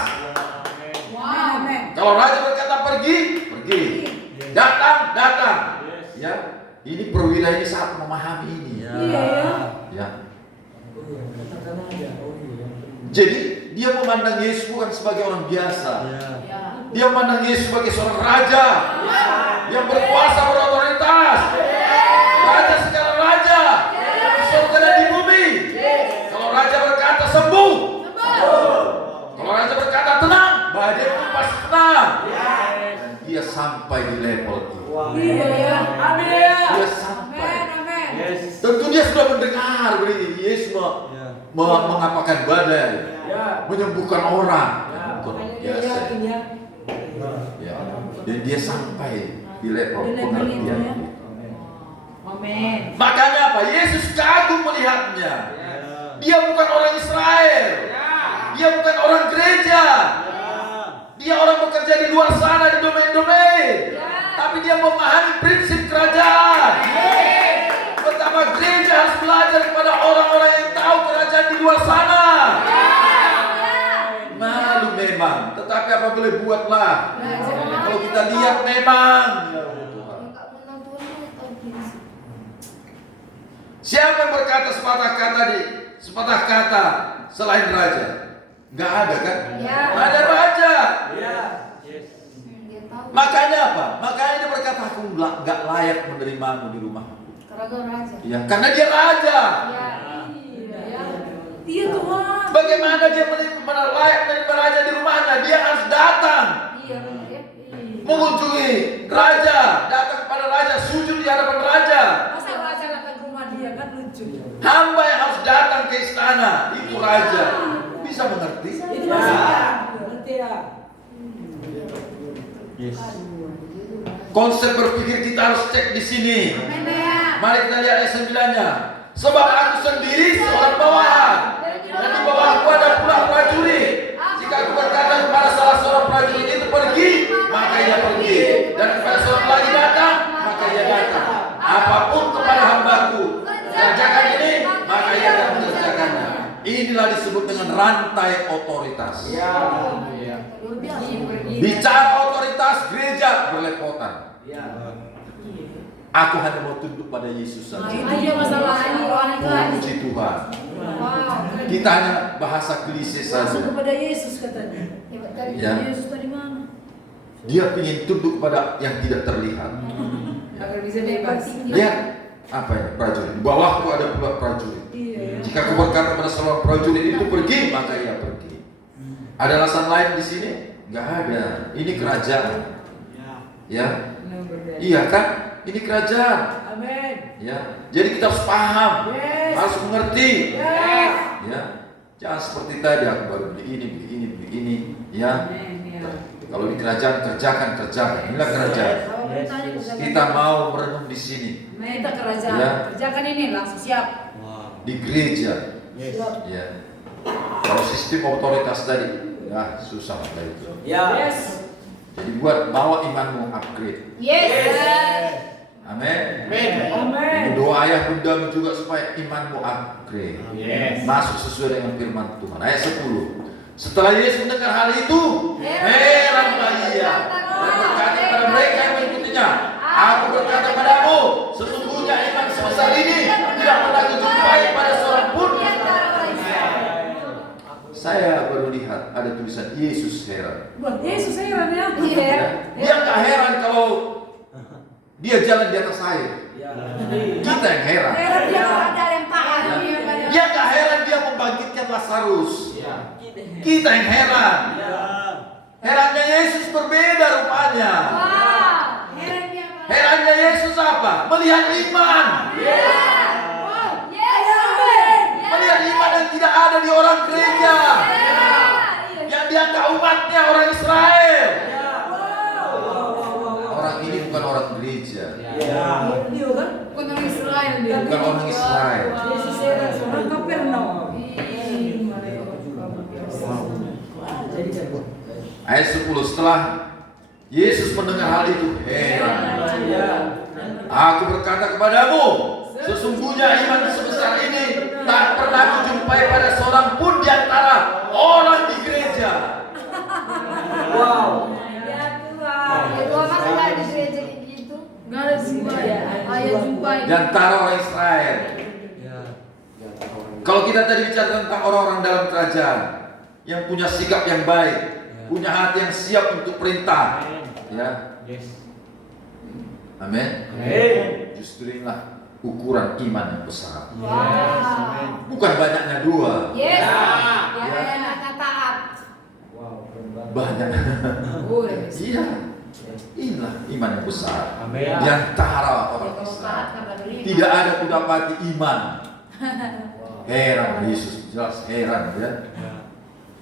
Wow. Kalau raja berkata pergi, pergi. Datang, datang. Ya, ini perwira ini sangat memahami ini. Iya ya. Ya. Jadi dia memandang Yesus bukan sebagai orang biasa. Dia memandang Yesus sebagai seorang raja yang berkuasa, berotoritas. Raja segala raja di surga dan di bumi. Kalau raja berkata sembuh, kalau raja berkata tenang, badai pun pasti tenang. Dia sampai di level itu. Iya ya. Amin. Dia sampai. Amin. Tentu dia sudah mendengar begini. Yesus mengapakan badai, menyembuhkan orang. Bukan biasa. Ya. Dan dia sampai di level pengertian itu. Amin. Makanya apa? Yesus kagum melihatnya. Dia bukan orang Israel. Dia bukan orang gereja. Dia orang bekerja di luar sana di domain-domain. Tapi dia memahami prinsip kerajaan. Betapa gereja harus belajar kepada orang-orang yang tahu kerajaan di luar sana. Malu memang, tetapi apa boleh buatlah. Kalau kita lihat memang. Siapa yang berkata sepatah kata selain raja? Gak ada kan? Gak ada raja. Makanya apa? Makanya dia berkata aku gak layak menerimamu di rumahku. Ya, karena dia raja. Iya Tuhan. Bagaimana dia layak menerima raja di rumahnya? Dia harus datang mengunjungi raja, datang kepada raja, sujud di hadapan raja. Masa raja datang ke rumah dia kan lucu. Hamba yang harus datang ke istana itu raja. Bisa mengerti? Itu maksudnya. Ngerti ya. Konsep berpikir kita harus cek di sini. Mari kita lihat ayat 9-nya. Sebab aku sendiri seorang bawahan, dan di bawahku ada pula prajurit. Jika aku berkata kepada salah seorang prajurit itu pergi, maka ia pergi. Dan kepada seorang lagi datang, maka ia datang. Apapun kepada hambaku, kerjakan ini, maka ia akan mengerjakannya. Inilah disebut dengan rantai otoritas. Bicara otoritas, gereja berlepotan. Aku hanya mau tunduk pada Yesus saja. Itu dia masalahnya orang itu. Puji Tuhan. Wow. Kita hanya bahasa klise Langsung saja. kepada Yesus katanya. Ya. Yesus tadi mana? Dia ingin tunduk pada yang tidak terlihat. Agar bisa bebas. Lihat apa ya prajurit. Di bawahku ada pula prajurit. Iya. Jika aku berkata pada seorang prajurit itu pergi, maka ia pergi. Ada alasan lain di sini? Enggak ada. Ini kerajaan. Ya. Iya kan? Ini kerajaan. Amin. Ya. Jadi kita harus paham, Yes. harus mengerti. Yes. Ya. Jangan seperti tadi aku baru beli ini, ya. Amin, ya. Kalau di kerajaan kerjakan. Inilah kerajaan. Kalau beritanya kerjakan. Kita mau merenung di sini, Kita kerajaan. Ya. Kerjakan ini langsung siap. di gereja. Siap. Ya. Kalau sistem otoritas tadi, ya susah lah itu. Yes. Jadi buat bawa imanmu upgrade. Yes. Amin. Amin. Doa ayah bundamu juga supaya imanmu upgrade. Yes. Masuk sesuai dengan firman Tuhan. Ayat 10. Setelah Yesus mendengar hal itu, heranlah ia dan berkata kepada mereka yang mengikutinya, aku berkata padamu, sesungguhnya iman sebesar ini tidak pernah kujumpai pada seorang pun. Saya baru lihat ada tulisan Yesus heran. Buat Yesus heran ya. Iya. Ya. Dia nggak heran kalau dia jalan di atas air. Kita yang heran. Heran dia Ada yang tahan. Dia nggak heran dia membangkitkan Lazarus. Ya. Kita yang heran. Herannya Yesus berbeda rupanya. Wow. Heran dia. Herannya Yesus apa? Melihat iman. Wow. Yes. Melihat iman yang tidak ada di orang gereja. Yang dianggap umatnya orang Israel. Orang ini bukan orang gereja. Iya kan? Bukan orang Israel dia. Bukan orang Israel. Yesus heran orang Kapernaum. Ayat 10, setelah Yesus mendengar hal itu, heran. Aku berkata kepadamu, sesungguhnya iman sebesar ini tak pernah kujumpai pada seorang pun di antara orang di gereja. Wow. Ya Tuhan. Ya Tuhan, masa nggak ada di gereja kayak gitu? Nggak ada jumpa ya. Ayat jumpa Di ini. antara orang Israel. Kalau kita tadi bicara tentang orang-orang dalam kerajaan yang punya sikap yang baik, punya hati yang siap untuk perintah, ya. Amin. Justru inilah ukuran iman yang besar. Wow. Bukan banyaknya dua, Yes. Ya. Ya, anak taat. banyak. Iya. Inilah iman yang besar. Di antara orang Israel. Tidak ada kudapati iman. Heran Yesus, jelas heran ya.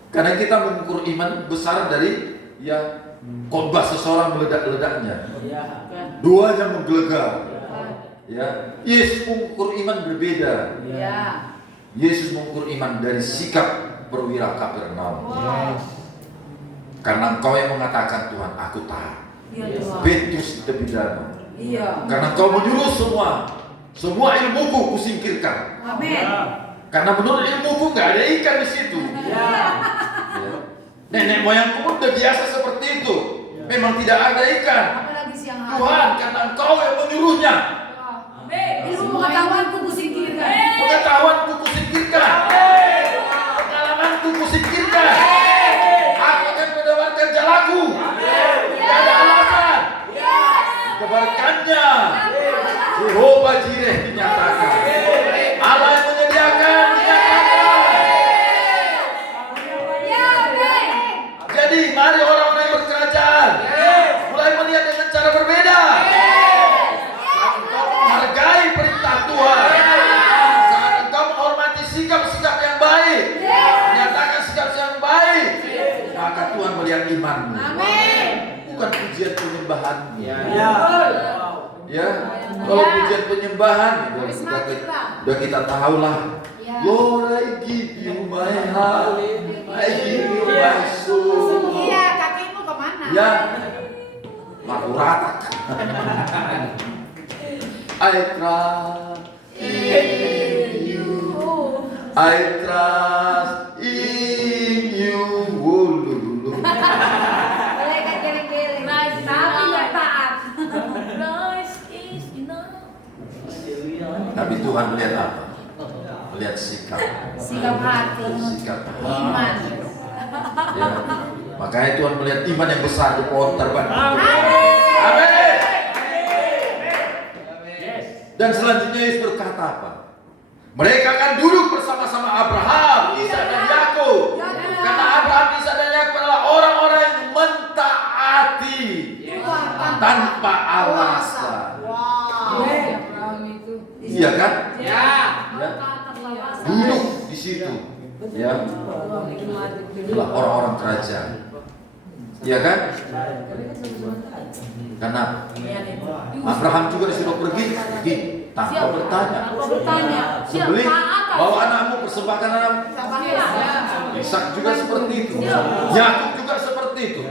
Karena kita mengukur iman besar dari ya khotbah seseorang meledak-ledaknya. Dua jam menggelegar. Ya, Yesus mengukur iman berbeda. Ya. Yesus mengukur iman dari sikap perwira Kapernaum. Karena engkau yang mengatakan Tuhan, aku taat. Iya Tuhan. Petrus di tepi danau. Iya. Karena engkau menyuruh semua ilmuku kusingkirkan. Amin. Karena menurut ilmuku nggak ada ikan di situ. Ya. Ya. Nenek moyangku pun udah biasa seperti itu. Memang tidak ada ikan. Apalagi siang hari. Tuhan, karena engkau yang menyuruhnya. Ilmu pengetahuanku kusingkirkan. Pengetahuanku kusingkirkan. Pengalamanku kusingkirkan. Aku akan mendapatkan jalaku. Tidak ada alasan. Kebarkannya Jehovah Jireh dinyatakan. Allah yang menyediakan dinyatakan. Jadi mari orang-orang yang berkerajaan mulai melihat dengan cara berbeda. Saat engkau menghargai perintah Tuhan, saat engkau menghormati sikap-sikap yang baik, menyatakan sikap yang baik, maka Tuhan melihat imanmu. Bukan pujian penyembahanmu. Ya, kalau pujian penyembahan, udah kita tahu lah. Lord, I give you my heart, I give you my soul. Iya, kakimu kemana? Ya, aku rata. I trust in you. I trust in you. Wulu. Malaikat geleng-geleng. Tapi nggak taat. Tapi Tuhan melihat apa? Melihat sikap. Sikap hati. Sikap. Iman. Ya. Makanya Tuhan melihat iman yang besar di pohon terbang. Amin. Dan selanjutnya Yesus berkata apa? Mereka akan duduk bersama-sama Abraham, Ishak dan Yakub. Karena Abraham, Ishak dan Yakub adalah orang-orang yang mentaati tanpa alasan. Iya kan? Ya. Ya. Duduk di situ. ya, adalah orang-orang kerajaan. Iya kan? Karena Abraham juga disuruh pergi tanpa bertanya. Sembelih, bawa anakmu, persembahkan anakmu. Ishak juga seperti itu. Yakub juga seperti itu.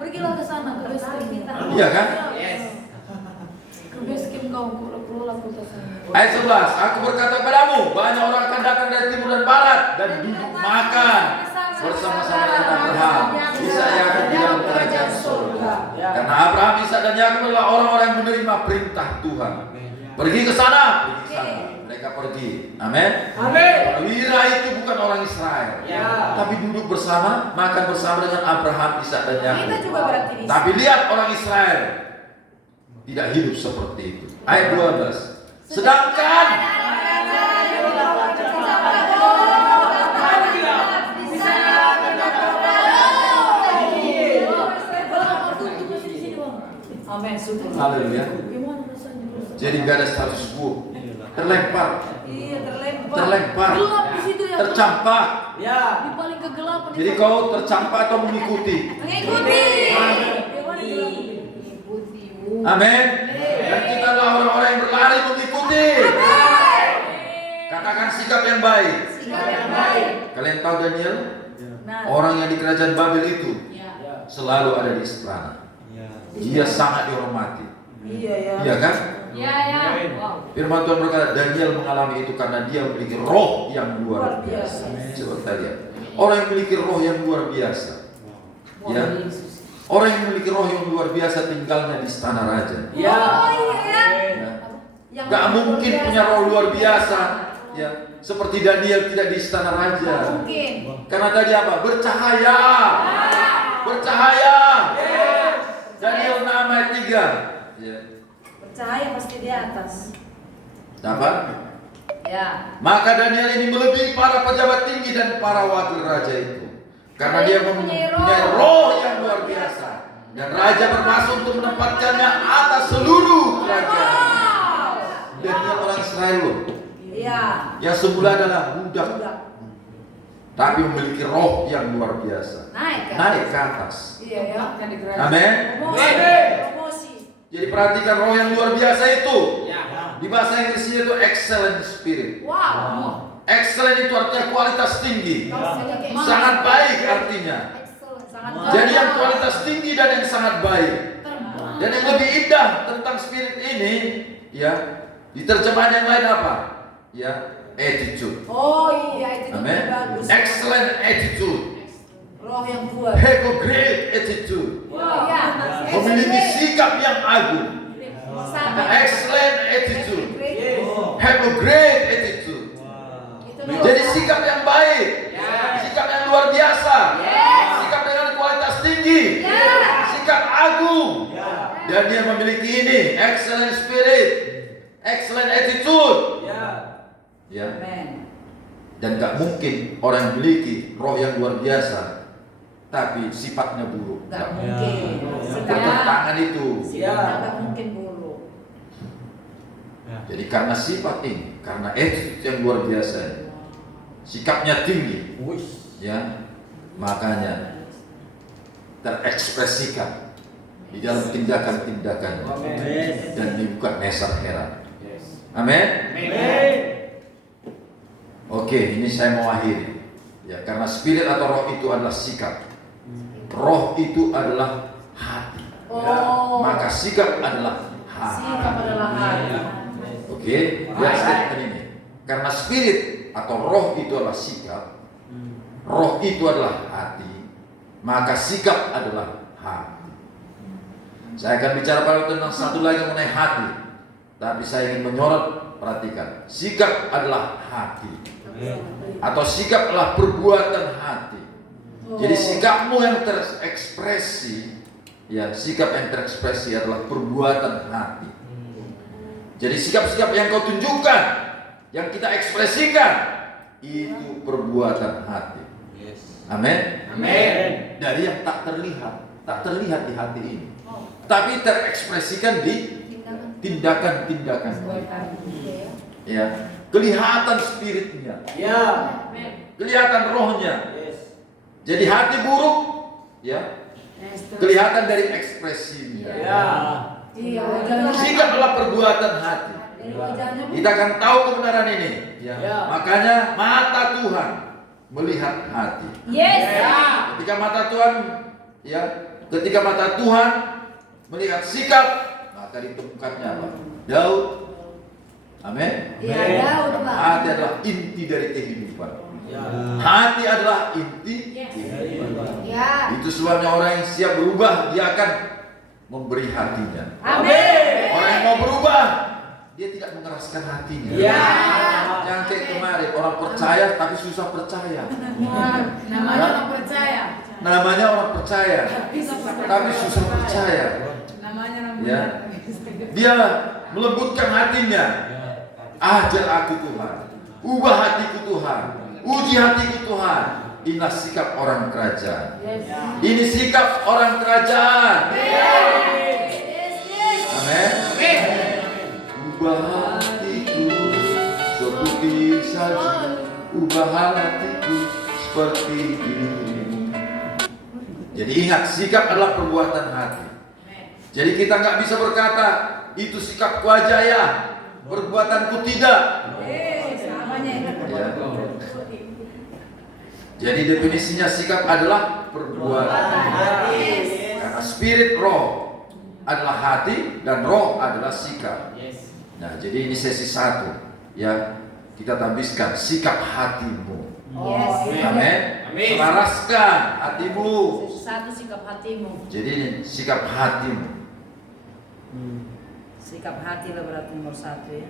Pergilah ke sana, ke base camp kita. Iya kan? Ke base camp kau, keluar ke sana. Ayat 11, aku berkata padamu, banyak orang akan datang dari timur dan barat dan duduk makan bersama-sama dengan Abraham, Ishak, Yakub di dalam kerajaan surga. Karena Abraham, Ishak dan Yakub adalah orang-orang yang menerima perintah Tuhan. Pergi ke sana, pergi ke sana. Mereka pergi. Amin. Wira itu bukan orang Israel, tapi duduk bersama, makan bersama dengan Abraham, Ishak dan Yakub. Kita juga berarti di Tapi lihat orang Israel tidak hidup seperti itu. Ayat 12. Sedangkan Amin, syukur. haleluya. Gimana rasanya? Jadi gak ada status quo. Terlempar, Iya, terlempar, Gelap di situ ya. tercampak. Di paling kegelapan. Jadi kau tercampak atau mengikuti? Mengikuti. Ikuti. Amin. Dan kita adalah orang-orang yang berlari mengikuti. Katakan sikap yang baik. Sikap yang baik. Kalian tahu Daniel? Nah, Orang yang di kerajaan Babel itu ya. selalu ada di istana. Dia sangat dihormati. Iya, ya. Iya kan? Ya. Wow. Firman Tuhan berkata, Daniel mengalami itu karena dia memiliki roh yang luar biasa. Coba kita lihat. Orang yang memiliki roh yang luar biasa. Ya. Orang yang memiliki roh yang luar biasa tinggalnya di istana raja. Ya. Ya. Gak mungkin punya roh luar biasa. Ya. Seperti Daniel tidak di istana raja. Mungkin. Karena tadi apa? Bercahaya. Bercahaya. Daniel 6 ayat 3. Ya. Bercahaya pasti di atas. Dapat? Ya. Maka Daniel ini melebihi para pejabat tinggi dan para wakil raja itu. Karena dia mempunyai roh yang luar biasa. Dan raja bermaksud untuk menempatkannya atas seluruh kerajaan. Daniel orang Israel loh. Iya. Yang semula adalah budak. Budak. Tapi memiliki roh yang luar biasa. Naik kan? Naik ke atas. Iya, ya. Amin. Promosi. Jadi perhatikan roh yang luar biasa itu. Ya. Di bahasa Inggrisnya itu excellent spirit. Wow. Excellent itu artinya kualitas tinggi. Sangat baik artinya. Sangat Jadi yang kualitas tinggi dan yang sangat baik. Dan yang lebih indah tentang spirit ini, ya, di terjemahan yang lain apa? Ya, attitude. Oh iya, itu Amin. bagus. Excellent attitude. Roh yang kuat. Have a great attitude. Wow, ya. Memiliki sikap yang agung. Sampai Excellent attitude. Have a great attitude. Jadi sikap yang baik, sikap yang luar biasa, sikap dengan kualitas tinggi, sikap agung. Dan dia memiliki ini, excellent spirit, excellent attitude. Ya. Amen. Dan gak mungkin orang yang memiliki roh yang luar biasa, tapi sifatnya buruk. Gak mungkin. Bertentangan itu. Sikapnya gak mungkin buruk. Jadi karena sifat ini, karena attitude yang luar biasa, sikapnya tinggi, ya, makanya terekspresikan di dalam tindakan-tindakannya dan Nebukadnezar heran. Amin. Oke, ini saya mau akhiri. Ya, karena spirit atau roh itu adalah sikap. Roh itu adalah hati. Oh. Maka sikap adalah hati. Sikap adalah hati. Oke, lihat statement ini. Karena spirit atau roh itu adalah sikap, roh itu adalah hati, maka sikap adalah hati. Saya akan bicara pada tentang satu lagi mengenai hati, tapi saya ingin menyorot, perhatikan, sikap adalah hati, atau sikap adalah perbuatan hati. Jadi sikapmu yang terekspresi, ya, sikap yang terekspresi adalah perbuatan hati. Jadi sikap-sikap yang kau tunjukkan, yang kita ekspresikan, itu perbuatan hati. Amin. Dari yang tak terlihat di hati ini, tapi terekspresikan di tindakan-tindakan. Ya, kelihatan spiritnya, Ya. kelihatan rohnya. Yes. Jadi hati buruk, ya, kelihatan dari ekspresinya. Ya. Iya, wajahnya. Sikap adalah perbuatan hati. Dari wajahnya pun. Kita akan tahu kebenaran ini. Ya. Ya. Makanya mata Tuhan melihat hati. Yes. Ketika mata Tuhan, ya, ketika mata Tuhan melihat sikap, maka ditemukannya apa? Daud. Amin. Iya, Daud, Pak. Hati adalah inti dari kehidupan. Ya. Hati adalah inti Yes. kehidupan. Ya. Itu sebabnya orang yang siap berubah, dia akan memberi hatinya. Amin. Orang yang mau berubah, dia tidak mengeraskan hatinya. Ya. Jangan kayak kemarin, orang percaya tapi susah percaya. Namanya orang percaya. Namanya orang percaya, tapi susah percaya. Namanya orang Ya. Dia melembutkan hatinya. Ajar aku Tuhan, ubah hatiku Tuhan, uji hatiku Tuhan. Inilah sikap orang kerajaan. Ini sikap orang kerajaan. Amin. Ubah hatiku seperti salju, ubah hatiku seperti dirimu. Jadi ingat, sikap adalah perbuatan hati. Jadi kita nggak bisa berkata itu sikapku aja ya, perbuatanku tidak. Ya. Jadi definisinya sikap adalah perbuatan. Karena spirit roh adalah hati dan roh adalah sikap. Yes. Nah, jadi ini sesi 1 ya, kita tambiskan sikap hatimu. Yes. Amin. Amin. Selaraskan hatimu. Satu sikap hatimu. Jadi ini sikap hatimu. Sikap hati lah berarti nomor 1 ya.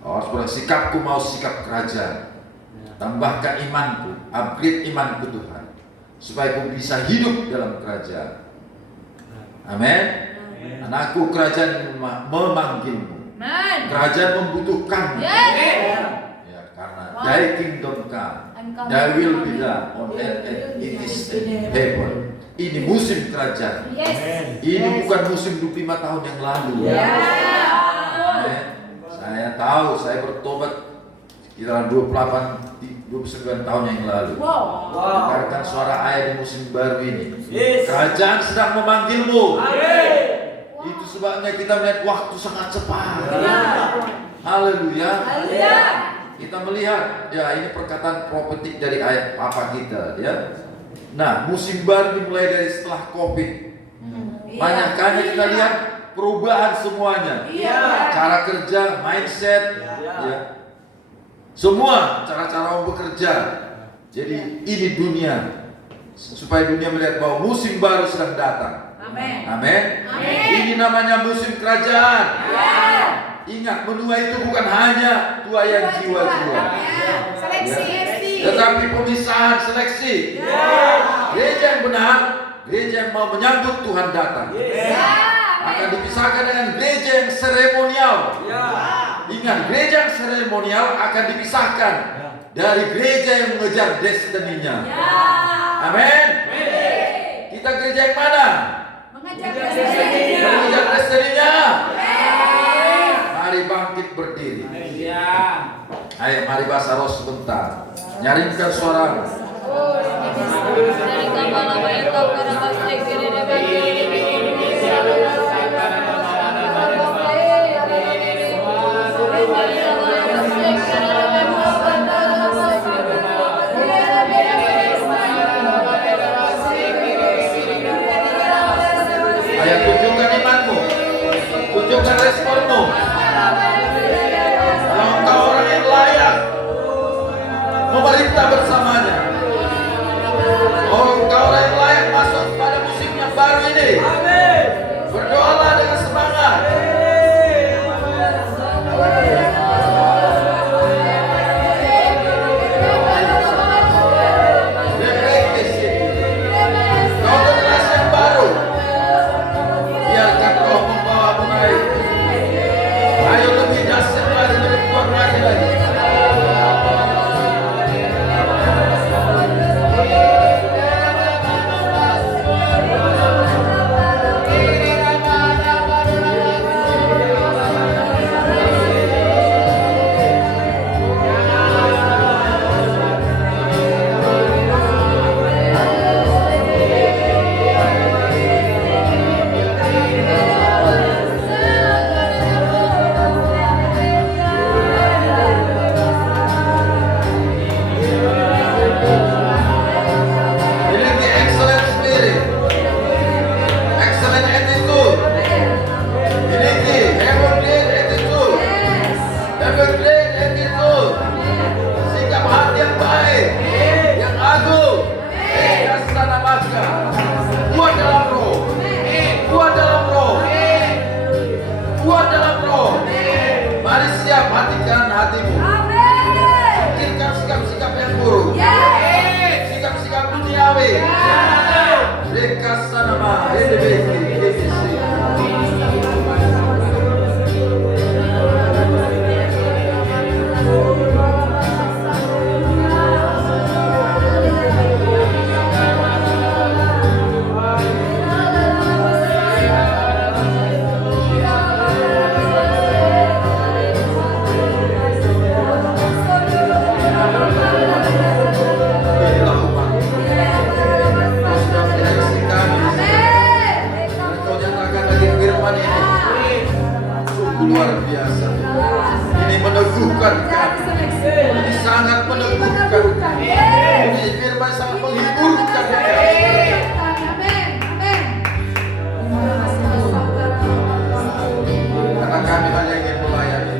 Oh, sebenarnya sikapku mau sikap kerajaan. Tambahkan imanku, upgrade imanku Tuhan, supaya aku bisa hidup dalam kerajaan. Amin. Anakku, kerajaan memanggilmu. Amen. Kerajaan membutuhkanmu. Yes. Ya, karena Thy kingdom come, Thy will be done on earth as it is in heaven. Ini musim kerajaan. Yes. Ini bukan musim 25 tahun yang lalu. Ya. Amin. Saya tahu, saya bertobat sekitaran 29 tahun yang lalu. Wow. Dengarkan suara ayat di musim baru ini. Yes. Kerajaan sedang memanggilmu. Amin. Itu sebabnya kita melihat waktu sangat cepat. Haleluya. Haleluya. Kita melihat, ya ini perkataan profetik dari ayat papa kita, ya. Nah, musim baru dimulai dari setelah COVID. Banyak kali kita lihat perubahan semuanya. Iya. Cara kerja, mindset, ya. Semua cara-cara mau bekerja. Jadi ini dunia, supaya dunia melihat bahwa musim baru sedang datang. Amin. Amin. Amin. Ini namanya musim kerajaan. Ya. Ingat, menua itu bukan hanya tuayan jiwa-jiwa, Seleksi. tetapi pemisahan seleksi. Gereja yang benar, gereja yang mau menyambut Tuhan datang, akan dipisahkan dengan gereja yang seremonial. Ingat, gereja yang seremonial akan dipisahkan dari gereja yang mengejar destininya. Amin. Kita gereja yang mana? Mengejar Yang mengejar destininya. Mari bangkit berdiri. Ayo, mari bahasa roh sebentar. Nyaringkan suara. Dari kepala bayar kau ke dalam Ayo, tunjukkan imanmu, tunjukkan responmu. Kalau engkau orang yang layak memerintah bersamanya, oh engkau orang yang layak masuk pada musim yang baru ini. Berdoa meneguhkan kami. Ini sangat meneguhkan. Ini firman sangat menghiburkan kami. Karena kami hanya ingin melayani.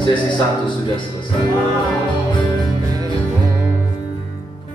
Sesi 1 sudah selesai.